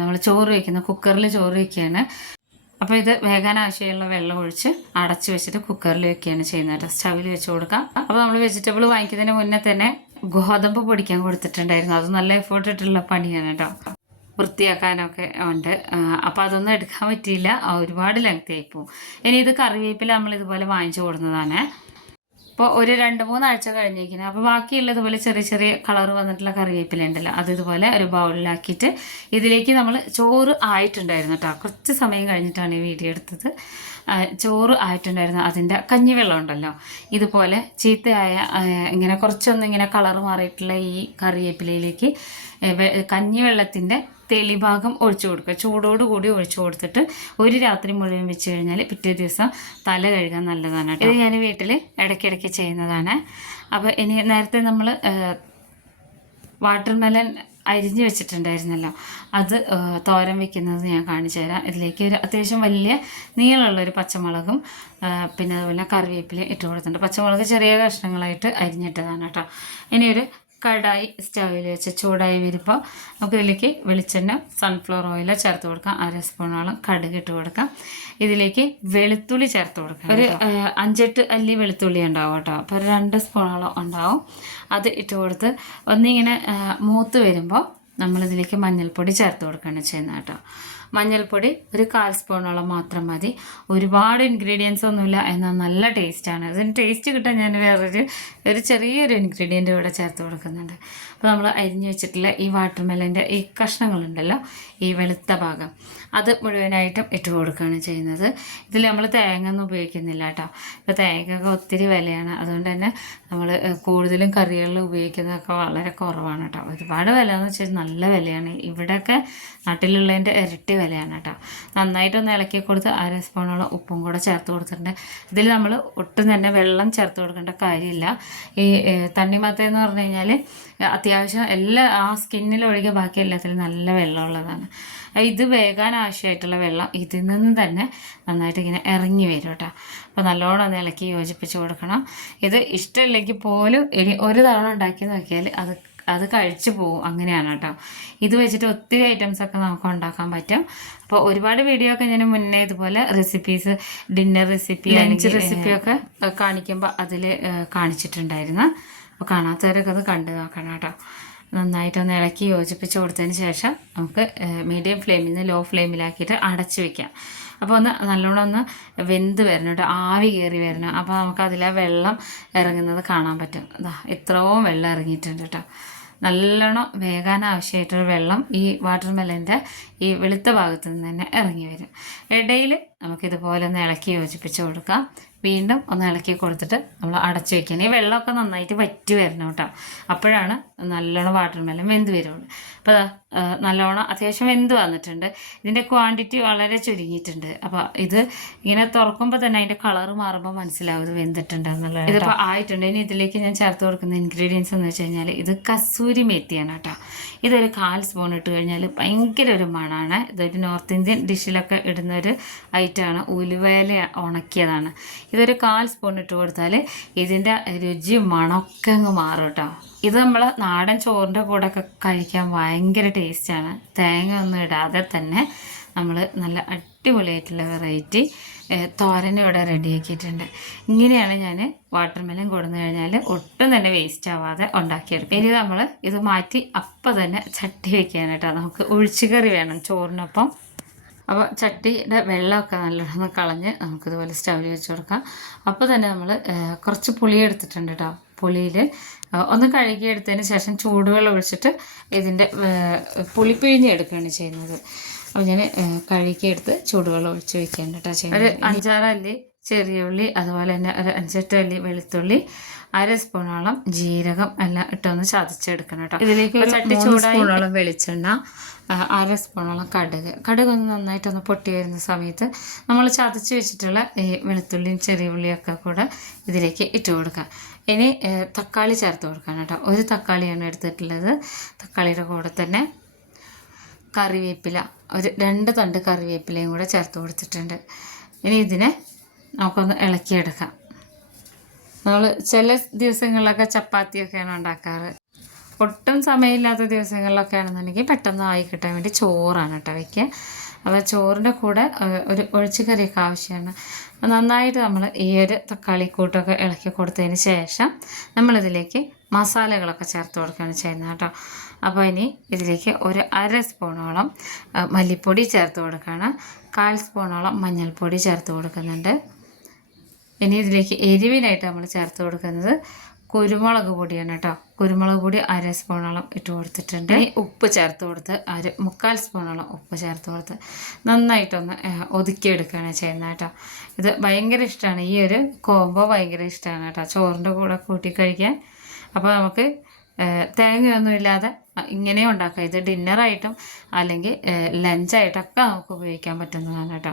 നമ്മൾ ചോറ് വയ്ക്കുന്ന കുക്കറിൽ ചോറ് വയ്ക്കുകയാണ്. അപ്പോൾ ഇത് വേഗാൻ ആവശ്യമുള്ള വെള്ളം ഒഴിച്ച് അടച്ച് വെച്ചിട്ട് കുക്കറിൽ വെക്കുകയാണ് ചെയ്യുന്നത് സ്റ്റവിൽ വെച്ച് കൊടുക്കാം. അപ്പോൾ നമ്മൾ വെജിറ്റബിൾ വാങ്ങിക്കുന്നതിന് മുന്നേ തന്നെ ഗോതമ്പ് പൊടിക്കാൻ കൊടുത്തിട്ടുണ്ടായിരുന്നു. അത് നല്ല എഫേർട്ട് ഇട്ടുള്ള പണിയാണ് കേട്ടോ. വൃത്തിയാക്കാനൊക്കെ ഉണ്ട്. അപ്പോൾ അതൊന്നും എടുക്കാൻ പറ്റിയില്ല. ഒരുപാട് ലെങ്തി ആയിപ്പോൾ ഇനി ഇത് കറിവേപ്പില നമ്മൾ ഇതുപോലെ വാങ്ങിച്ചു കൊടുക്കുന്നതാണ്. ഇപ്പോൾ ഒരു രണ്ട് മൂന്നാഴ്ച കഴിഞ്ഞിരിക്കുന്നത് അപ്പോൾ ബാക്കിയുള്ളതുപോലെ ചെറിയ ചെറിയ കളർ വന്നിട്ടുള്ള കറിവേപ്പില ഉണ്ടല്ലോ അത് ഇതുപോലെ ഒരു ബൗളിലാക്കിയിട്ട് ഇതിലേക്ക് നമ്മൾ ചോറ് ആയിട്ടുണ്ടായിരുന്നു കേട്ടോ. കുറച്ച് സമയം കഴിഞ്ഞിട്ടാണ് ഈ വീഡിയോ എടുത്തത്. ചോറ് ആയിട്ടുണ്ടായിരുന്നു. അതിന്റെ കഞ്ഞിവെള്ളം ഉണ്ടല്ലോ ഇതുപോലെ ചീത്തയായ ഇങ്ങനെ കുറച്ചൊന്ന് ഇങ്ങനെ കളർ മാറിയിട്ടുള്ള ഈ കറിവേപ്പിലയിലേക്ക് കഞ്ഞിവെള്ളത്തിന്റെ തെളിഭാഗം ഒഴിച്ചു കൊടുക്കുക. ചൂടോടുകൂടി ഒഴിച്ചു കൊടുത്തിട്ട് ഒരു രാത്രി മുഴുവൻ വെച്ച് കഴിഞ്ഞാൽ പിറ്റേ ദിവസം തല കഴുകാൻ നല്ലതാണ് ഇത് ഞാൻ വീട്ടിൽ ഇടയ്ക്കിടയ്ക്ക് ചെയ്യുന്നതാണ്. അപ്പോൾ ഇനി നേരത്തെ നമ്മൾ വാട്ടർ മെലൺ അരിഞ്ഞു വെച്ചിട്ടുണ്ടായിരുന്നല്ലോ. അത് തോരൻ വെക്കുന്നത് ഞാൻ കാണിച്ചു തരാം. ഇതിലേക്ക് ഒരു അത്യാവശ്യം വലിയ നീളമുള്ള ഒരു പച്ചമുളകും പിന്നെ അതുപോലെ കറിവേപ്പില ഇട്ട് കൊടുത്തിട്ടുണ്ട്. പച്ചമുളക് ചെറിയ കഷ്ണങ്ങളായിട്ട് അരിഞ്ഞിട്ടതാണ് കേട്ടോ. ഇനി ഒരു കടായി സ്റ്റവിൽ വെച്ച് ചൂടായി വരുമ്പോൾ നമുക്ക് ഇതിലേക്ക് വെളിച്ചെണ്ണ സൺഫ്ലവർ ഓയിൽ ചേർത്ത് കൊടുക്കാം. അര സ്പൂണോളം കടുക് ഇട്ട് കൊടുക്കാം. ഇതിലേക്ക് വെളുത്തുള്ളി ചേർത്ത് കൊടുക്കാം ഒരു അഞ്ചെട്ട് അല്ലി വെളുത്തുള്ളി ഉണ്ടാവും കേട്ടോ. അപ്പോൾ ഒരു രണ്ട് സ്പൂണോളം ഉണ്ടാവും. അത് ഇട്ട് കൊടുത്ത് ഒന്നിങ്ങനെ മൂത്ത് വരുമ്പോൾ നമ്മളിതിലേക്ക് മഞ്ഞൾപ്പൊടി ചേർത്ത് കൊടുക്കുകയാണ് ചെയ്യുന്നത് കേട്ടോ. മഞ്ഞൾപ്പൊടി ഒരു കാൽ സ്പൂണോളം മാത്രം മതി. ഒരുപാട് ഇൻഗ്രീഡിയൻസ് ഒന്നുമില്ല. എന്നാൽ നല്ല ടേസ്റ്റാണ് അതിന് ടേസ്റ്റ് കിട്ടാൻ ഞാൻ വേറൊരു ഒരു ചെറിയൊരു ഇൻഗ്രീഡിയന്റ് ഇവിടെ ചേർത്ത് കൊടുക്കുന്നുണ്ട്. അപ്പോൾ നമ്മൾ അരിഞ്ഞു വെച്ചിട്ടുള്ള ഈ വാട്ടർമെലന്റെ ഈ കഷ്ണങ്ങളുണ്ടല്ലോ ഈ വെളുത്ത ഭാഗം അത് മുഴുവനായിട്ടും ഇട്ട് കൊടുക്കുകയാണ് ചെയ്യുന്നത്. ഇതിൽ നമ്മൾ തേങ്ങ ഒന്നും ഉപയോഗിക്കുന്നില്ല കേട്ടോ. ഇപ്പോൾ തേങ്ങയൊക്കെ ഒത്തിരി വിലയാണ്. അതുകൊണ്ട് തന്നെ നമ്മൾ കൂടുതലും കറികളിൽ ഉപയോഗിക്കുന്നതൊക്കെ വളരെ കുറവാണ് കേട്ടോ. ഒരുപാട് വില എന്ന് വെച്ചാൽ നല്ല വിലയാണ്. ഇവിടെയൊക്കെ നാട്ടിലുള്ളതിന്റെ ഇരട്ടി വിലയാണ് കേട്ടോ നന്നായിട്ടൊന്ന് ഇളക്കി കൊടുത്ത് അര സ്പൂണോളം ഉപ്പും കൂടെ ചേർത്ത് കൊടുത്തിട്ടുണ്ട്. ഇതിൽ നമ്മൾ ഒട്ടും തന്നെ വെള്ളം ചേർത്ത് കൊടുക്കേണ്ട കാര്യമില്ല. ഈ തണ്ണിമത്ത എന്ന് പറഞ്ഞു കഴിഞ്ഞാൽ അത്യാവശ്യം എല്ലാ ആ സ്കിന്നിലൊഴികെ ബാക്കി എല്ലാത്തിലും നല്ല വെള്ളമുള്ളതാണ്. ഇത് വേകാൻ ആവശ്യമായിട്ടുള്ള വെള്ളം ഇതിൽ നിന്ന് തന്നെ നന്നായിട്ട് ഇങ്ങനെ ഇറങ്ങി വരും കേട്ടോ അപ്പോൾ നല്ലോണം ഒന്ന് ഇളക്കി യോജിപ്പിച്ച് കൊടുക്കണം. ഇത് ഇഷ്ടമില്ലെങ്കിൽ പോലും ഇനി ഒരു തവണ ഉണ്ടാക്കി നോക്കിയാൽ അത് അത് കഴിച്ചു പോകും അങ്ങനെയാണ് കേട്ടോ. ഇത് വെച്ചിട്ട് ഒത്തിരി ഐറ്റംസ് ഒക്കെ നമുക്ക് ഉണ്ടാക്കാൻ പറ്റും. അപ്പോൾ ഒരുപാട് വീഡിയോ ഒക്കെ ഞാൻ മുന്നേ ഇതുപോലെ റെസിപ്പീസ് ഡിന്നർ റെസിപ്പി ലഞ്ച് റെസിപ്പിയൊക്കെ കാണിക്കുമ്പോൾ അതിൽ കാണിച്ചിട്ടുണ്ടായിരുന്നു. അപ്പോൾ കാണാത്തവരൊക്കെ അത് കണ്ടു നോക്കണം കേട്ടോ. നന്നായിട്ടൊന്ന് ഇളക്കി യോജിപ്പിച്ച് കൊടുത്തതിന് ശേഷം നമുക്ക് മീഡിയം ഫ്ലെയിമിൽ നിന്ന് ലോ ഫ്ലെയിമിലാക്കിയിട്ട് അടച്ച് വെക്കാം. അപ്പോൾ ഒന്ന് നല്ലോണം ഒന്ന് വെന്ത് വരണം കേട്ടോ. ആവി കയറി വരണം. അപ്പോൾ നമുക്ക് അതിലെ വെള്ളം ഇറങ്ങുന്നത് കാണാൻ പറ്റും. അതാ ഇത്രയും വെള്ളം ഇറങ്ങിയിട്ടുണ്ട് കേട്ടോ. നല്ലോണം വേകാൻ വെള്ളം ഈ വാട്ടർ മെലന്റെ ഈ വെളുത്ത ഭാഗത്ത് നിന്ന് തന്നെ ഇറങ്ങി വരും. ഇടയിൽ നമുക്കിതുപോലെ ഒന്ന് ഇളക്കി യോജിപ്പിച്ച് കൊടുക്കാം. വീണ്ടും ഒന്ന് ഇളക്കി കൊടുത്തിട്ട് നമ്മൾ അടച്ചു വെക്കണം. ഈ വെള്ളമൊക്കെ നന്നായിട്ട് വറ്റി വരണം കേട്ടോ. അപ്പോഴാണ് നല്ലോണം വാട്ടർ മെലൻ വെന്ത് വരുള്ളൂ. അപ്പോൾ നല്ലോണം അത്യാവശ്യം വെന്ത് വന്നിട്ടുണ്ട്. ഇതിന്റെ ക്വാണ്ടിറ്റി വളരെ ചുരുങ്ങിയിട്ടുണ്ട്. അപ്പോൾ ഇത് ഇങ്ങനെ തുറക്കുമ്പോൾ തന്നെ അതിന്റെ കളർ മാറുമ്പോൾ മനസ്സിലാവും ഇത് വെന്തിട്ടുണ്ട് എന്നുള്ളത് ഇതിപ്പോൾ ആയിട്ടുണ്ട്. ഇനി ഇതിലേക്ക് ഞാൻ ചേർത്ത് കൊടുക്കുന്ന ഇൻഗ്രീഡിയൻസ് എന്ന് വെച്ച് കഴിഞ്ഞാൽ ഇത് കസൂരി മേത്തിയാണ് കേട്ടോ. ഇതൊരു കാൽ സ്പൂൺ ഇട്ട് കഴിഞ്ഞാൽ ഭയങ്കര ഒരു മണമാണ് ഇതൊരു നോർത്ത് ഇന്ത്യൻ ഡിഷിലൊക്കെ ഇടുന്നൊരു ഐറ്റമാണ്. ഉലുവേല ഉണക്കിയതാണ്. ഇതൊരു കാൽ സ്പൂൺ ഇട്ട് കൊടുത്താൽ ഇതിന്റെ രുചി മണമൊക്കെ അങ്ങ് മാറും കേട്ടോ. ഇത് നമ്മൾ നാടൻ ചോറിന്റെ കൂടെ ഒക്കെ കഴിക്കാൻ ഭയങ്കര ടേസ്റ്റാണ് തേങ്ങ ഒന്നും ഇടാതെ തന്നെ നമ്മൾ നല്ല അടിപൊളിയായിട്ടുള്ള വെറൈറ്റി തോരൻ ഇവിടെ റെഡിയാക്കിയിട്ടുണ്ട്. ഇങ്ങനെയാണ് ഞാൻ വാട്ടർ മെലൻ കൊടുന്നു കഴിഞ്ഞാൽ ഒട്ടും തന്നെ വേസ്റ്റ് ആവാതെ ഉണ്ടാക്കിയെടുക്കും. ഇനി നമ്മൾ ഇത് മാറ്റി അപ്പം തന്നെ ചട്ടി വെക്കാനായിട്ടാണ് നമുക്ക് ഒഴിച്ചുകറി വേണം ചോറിനൊപ്പം. അപ്പോൾ ചട്ടിയുടെ വെള്ളമൊക്കെ നല്ലോണം കളഞ്ഞ് നമുക്കിതുപോലെ സ്റ്റൗവിൽ വെച്ച് കൊടുക്കാം. അപ്പോൾ തന്നെ നമ്മൾ കുറച്ച് പുളി എടുത്തിട്ടുണ്ട് കേട്ടോ. പുളിയിൽ ഒന്ന് കഴുകിയെടുത്തതിന് ശേഷം ചൂടുവെള്ളം ഒഴിച്ചിട്ട് ഇതിന്റെ പുളി എടുക്കുകയാണ് ചെയ്യുന്നത്. അപ്പോൾ ഞാൻ കഴുകിയെടുത്ത് ചൂടുവെള്ളം ഒഴിച്ച് വെക്കുകയാണ് കേട്ടോ ചെയ്യുന്നത്. ഒരു അഞ്ചാറ് അല്ലി ചെറിയ ഉള്ളി അതുപോലെ തന്നെ ഒരു അഞ്ചെട്ട് അല്ലി വെളുത്തുള്ളി അര സ്പൂണോളം ജീരകം എല്ലാം ഇട്ടൊന്ന് ചതച്ചെടുക്കണം കേട്ടോ. ഇതിലേക്ക് ചട്ടി ചൂടായോളം വെളിച്ചെണ്ണ അര സ്പൂണോളം കടുക്. കടുക് ഒന്ന് നന്നായിട്ടൊന്ന് പൊട്ടി വരുന്ന സമയത്ത് നമ്മൾ ചതച്ച് വെച്ചിട്ടുള്ള ഈ വെളുത്തുള്ളിയും ചെറിയ ഉള്ളിയൊക്കെ കൂടെ ഇതിലേക്ക് ഇട്ട് കൊടുക്കുക. ഇനി തക്കാളി ചേർത്ത് കൊടുക്കണം കേട്ടോ. ഒരു തക്കാളിയാണ് എടുത്തിട്ടുള്ളത്. തക്കാളിയുടെ കൂടെ തന്നെ കറിവേപ്പില ഒരു രണ്ട് തണ്ട് കറിവേപ്പിലയും കൂടെ ചേർത്ത് കൊടുത്തിട്ടുണ്ട്. ഇനി ഇതിനെ നമുക്കൊന്ന് ഇളക്കിയെടുക്കാം. നമ്മൾ ചില ദിവസങ്ങളിലൊക്കെ ചപ്പാത്തിയൊക്കെയാണ് ഉണ്ടാക്കാറ്. ഒട്ടും സമയമില്ലാത്ത ദിവസങ്ങളിലൊക്കെ ആണെന്നുണ്ടെങ്കിൽ പെട്ടെന്ന് ആയി കിട്ടാൻ വേണ്ടി ചോറാണ് കേട്ടോ വയ്ക്കുക അപ്പോൾ ചോറിന്റെ കൂടെ ഒരു ഒഴിച്ചു കറിയൊക്കെ ആവശ്യമാണ്. നന്നായിട്ട് നമ്മൾ ഈ ഒരു തക്കാളി കൂട്ടൊക്കെ ഇളക്കി കൊടുത്തതിന് ശേഷം നമ്മളിതിലേക്ക് മസാലകളൊക്കെ ചേർത്ത് കൊടുക്കുകയാണ് ചെയ്യുന്നത് കേട്ടോ. അപ്പോൾ ഇനി ഇതിലേക്ക് ഒരു അര സ്പൂണോളം മല്ലിപ്പൊടി ചേർത്ത് കൊടുക്കുകയാണ്. കാൽ സ്പൂണോളം മഞ്ഞൾപ്പൊടി ചേർത്ത് കൊടുക്കുന്നുണ്ട്. ഇനി ഇതിലേക്ക് എരിവിനായിട്ട് നമ്മൾ ചേർത്ത് കൊടുക്കുന്നത് കുരുമുളക് പൊടിയാണ് കേട്ടോ. കുരുമുളക് പൊടി അര സ്പൂണോളം ഇട്ട് കൊടുത്തിട്ടുണ്ട്. ഉപ്പ് ചേർത്ത് കൊടുത്ത് അര മുക്കാൽ സ്പൂണോളം ഉപ്പ് ചേർത്ത് കൊടുത്ത് നന്നായിട്ടൊന്ന് ഒതുക്കിയെടുക്കുകയാണ് ചെയ്യുന്നത് കേട്ടോ. ഇത് ഭയങ്കര ഇഷ്ടമാണ്. ഈ ഒരു കോംബോ ഭയങ്കര ഇഷ്ടമാണ് കേട്ടോ. ചോറിന്റെ കൂടെ കൂട്ടി കഴിക്കാൻ അപ്പോൾ നമുക്ക് തേങ്ങയൊന്നുമില്ലാതെ ഇങ്ങനെ ഉണ്ടാക്കാം. ഇത് ഡിന്നറായിട്ടും അല്ലെങ്കിൽ ലഞ്ചായിട്ടൊക്കെ നമുക്ക് ഉപയോഗിക്കാൻ പറ്റുന്നതാണ് കേട്ടോ.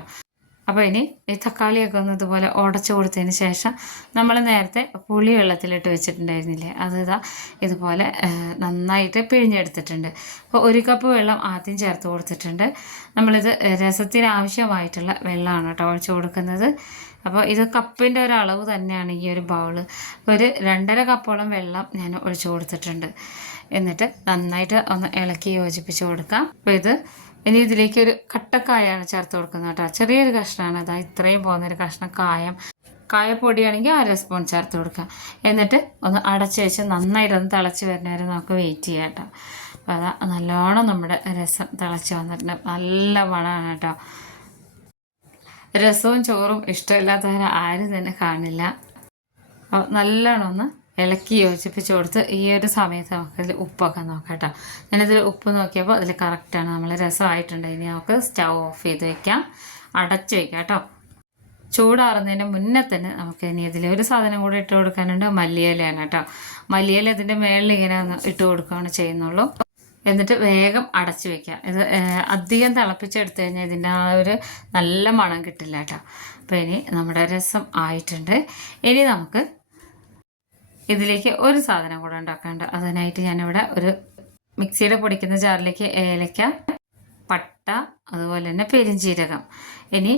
അപ്പോൾ ഇനി ഈ തക്കാളിയൊക്കെ ഒന്ന് ഇതുപോലെ ഉടച്ചു കൊടുത്തതിന് ശേഷം നമ്മൾ നേരത്തെ പുളി വെള്ളത്തിലിട്ട് വെച്ചിട്ടുണ്ടായിരുന്നില്ലേ? അത് ഇതാ ഇതുപോലെ നന്നായിട്ട് പിഴിഞ്ഞെടുത്തിട്ടുണ്ട്. അപ്പോൾ ഒരു കപ്പ് വെള്ളം ആദ്യം ചേർത്ത് കൊടുത്തിട്ടുണ്ട്. നമ്മളിത് രസത്തിന് ആവശ്യമായിട്ടുള്ള വെള്ളമാണ് കേട്ടോ ഒഴിച്ചു കൊടുക്കുന്നത്. അപ്പോൾ ഇത് കപ്പിന്റെ അളവ് തന്നെയാണ് ഈ ഒരു അപ്പോൾ ഒരു രണ്ടര കപ്പോളം വെള്ളം ഞാൻ ഒഴിച്ചു കൊടുത്തിട്ടുണ്ട്. എന്നിട്ട് നന്നായിട്ട് ഒന്ന് ഇളക്കി യോജിപ്പിച്ച് കൊടുക്കാം. അപ്പോൾ ഇത് ഇനി ഇതിലേക്ക് ഒരു കട്ടക്കായാണ് ചേർത്ത് കൊടുക്കുന്നത് കേട്ടോ. ചെറിയൊരു കഷ്ണമാണ് അതാ ഇത്രയും പോകുന്നൊരു കഷ്ണം കായം. കായപ്പൊടിയാണെങ്കിൽ അര സ്പൂൺ ചേർത്ത് കൊടുക്കുക. എന്നിട്ട് ഒന്ന് അടച്ച് വെച്ച് നന്നായിട്ടൊന്ന് തിളച്ച് വരുന്ന വരെ നമുക്ക് വെയിറ്റ് ചെയ്യാം കേട്ടോ. അപ്പോൾ അതാ നല്ലോണം നമ്മുടെ രസം തിളച്ച് വന്നിട്ടുണ്ട്. നല്ല മണമാണ് കേട്ടോ. രസവും ചോറും ഇഷ്ടമില്ലാത്തവരെ ആരും തന്നെ കാണില്ല. നല്ലോണം ഒന്ന് ഇളക്കി യോജിപ്പിച്ച് കൊടുത്ത് ഈ ഒരു സമയത്ത് നമുക്ക് അതിൽ ഉപ്പൊക്കെ നോക്കാം കേട്ടോ. ഞാനിതിൽ ഉപ്പ് നോക്കിയപ്പോൾ അതിൽ കറക്റ്റാണ് നമ്മൾ രസമായിട്ടുണ്ട്. ഇനി നമുക്ക് സ്റ്റൗ ഓഫ് ചെയ്ത് വെക്കാം. അടച്ച് വയ്ക്കാം കേട്ടോ. ചൂടാറുന്നതിന് മുന്നേ തന്നെ നമുക്ക് ഇനി ഇതിൽ ഒരു സാധനം കൂടി ഇട്ട് കൊടുക്കാനുണ്ട്. മല്ലിയിലയാണ് കേട്ടോ. മല്ലിയില ഇതിന്റെ മേളിൽ ഇങ്ങനെ ഒന്ന് ഇട്ട് കൊടുക്കുകയാണ് ചെയ്യുന്നുള്ളൂ. എന്നിട്ട് വേഗം അടച്ചു വെക്കുക ഇത് അധികം തിളപ്പിച്ചെടുത്തു കഴിഞ്ഞാൽ ഇതിന്റെ ആ ഒരു നല്ല മണം കിട്ടില്ല കേട്ടോ. അപ്പോൾ ഇനി നമ്മുടെ രസം ആയിട്ടുണ്ട്. ഇനി നമുക്ക് ഇതിലേക്ക് ഒരു സാധനം കൂടെ ഉണ്ടാക്കാനുണ്ട് അതിനായിട്ട് ഞാനിവിടെ ഒരു മിക്സിയുടെ പൊടിക്കുന്ന ജാറിലേക്ക് ഏലക്ക പട്ട അതുപോലെ തന്നെ പെരിഞ്ചീരകം ഇനി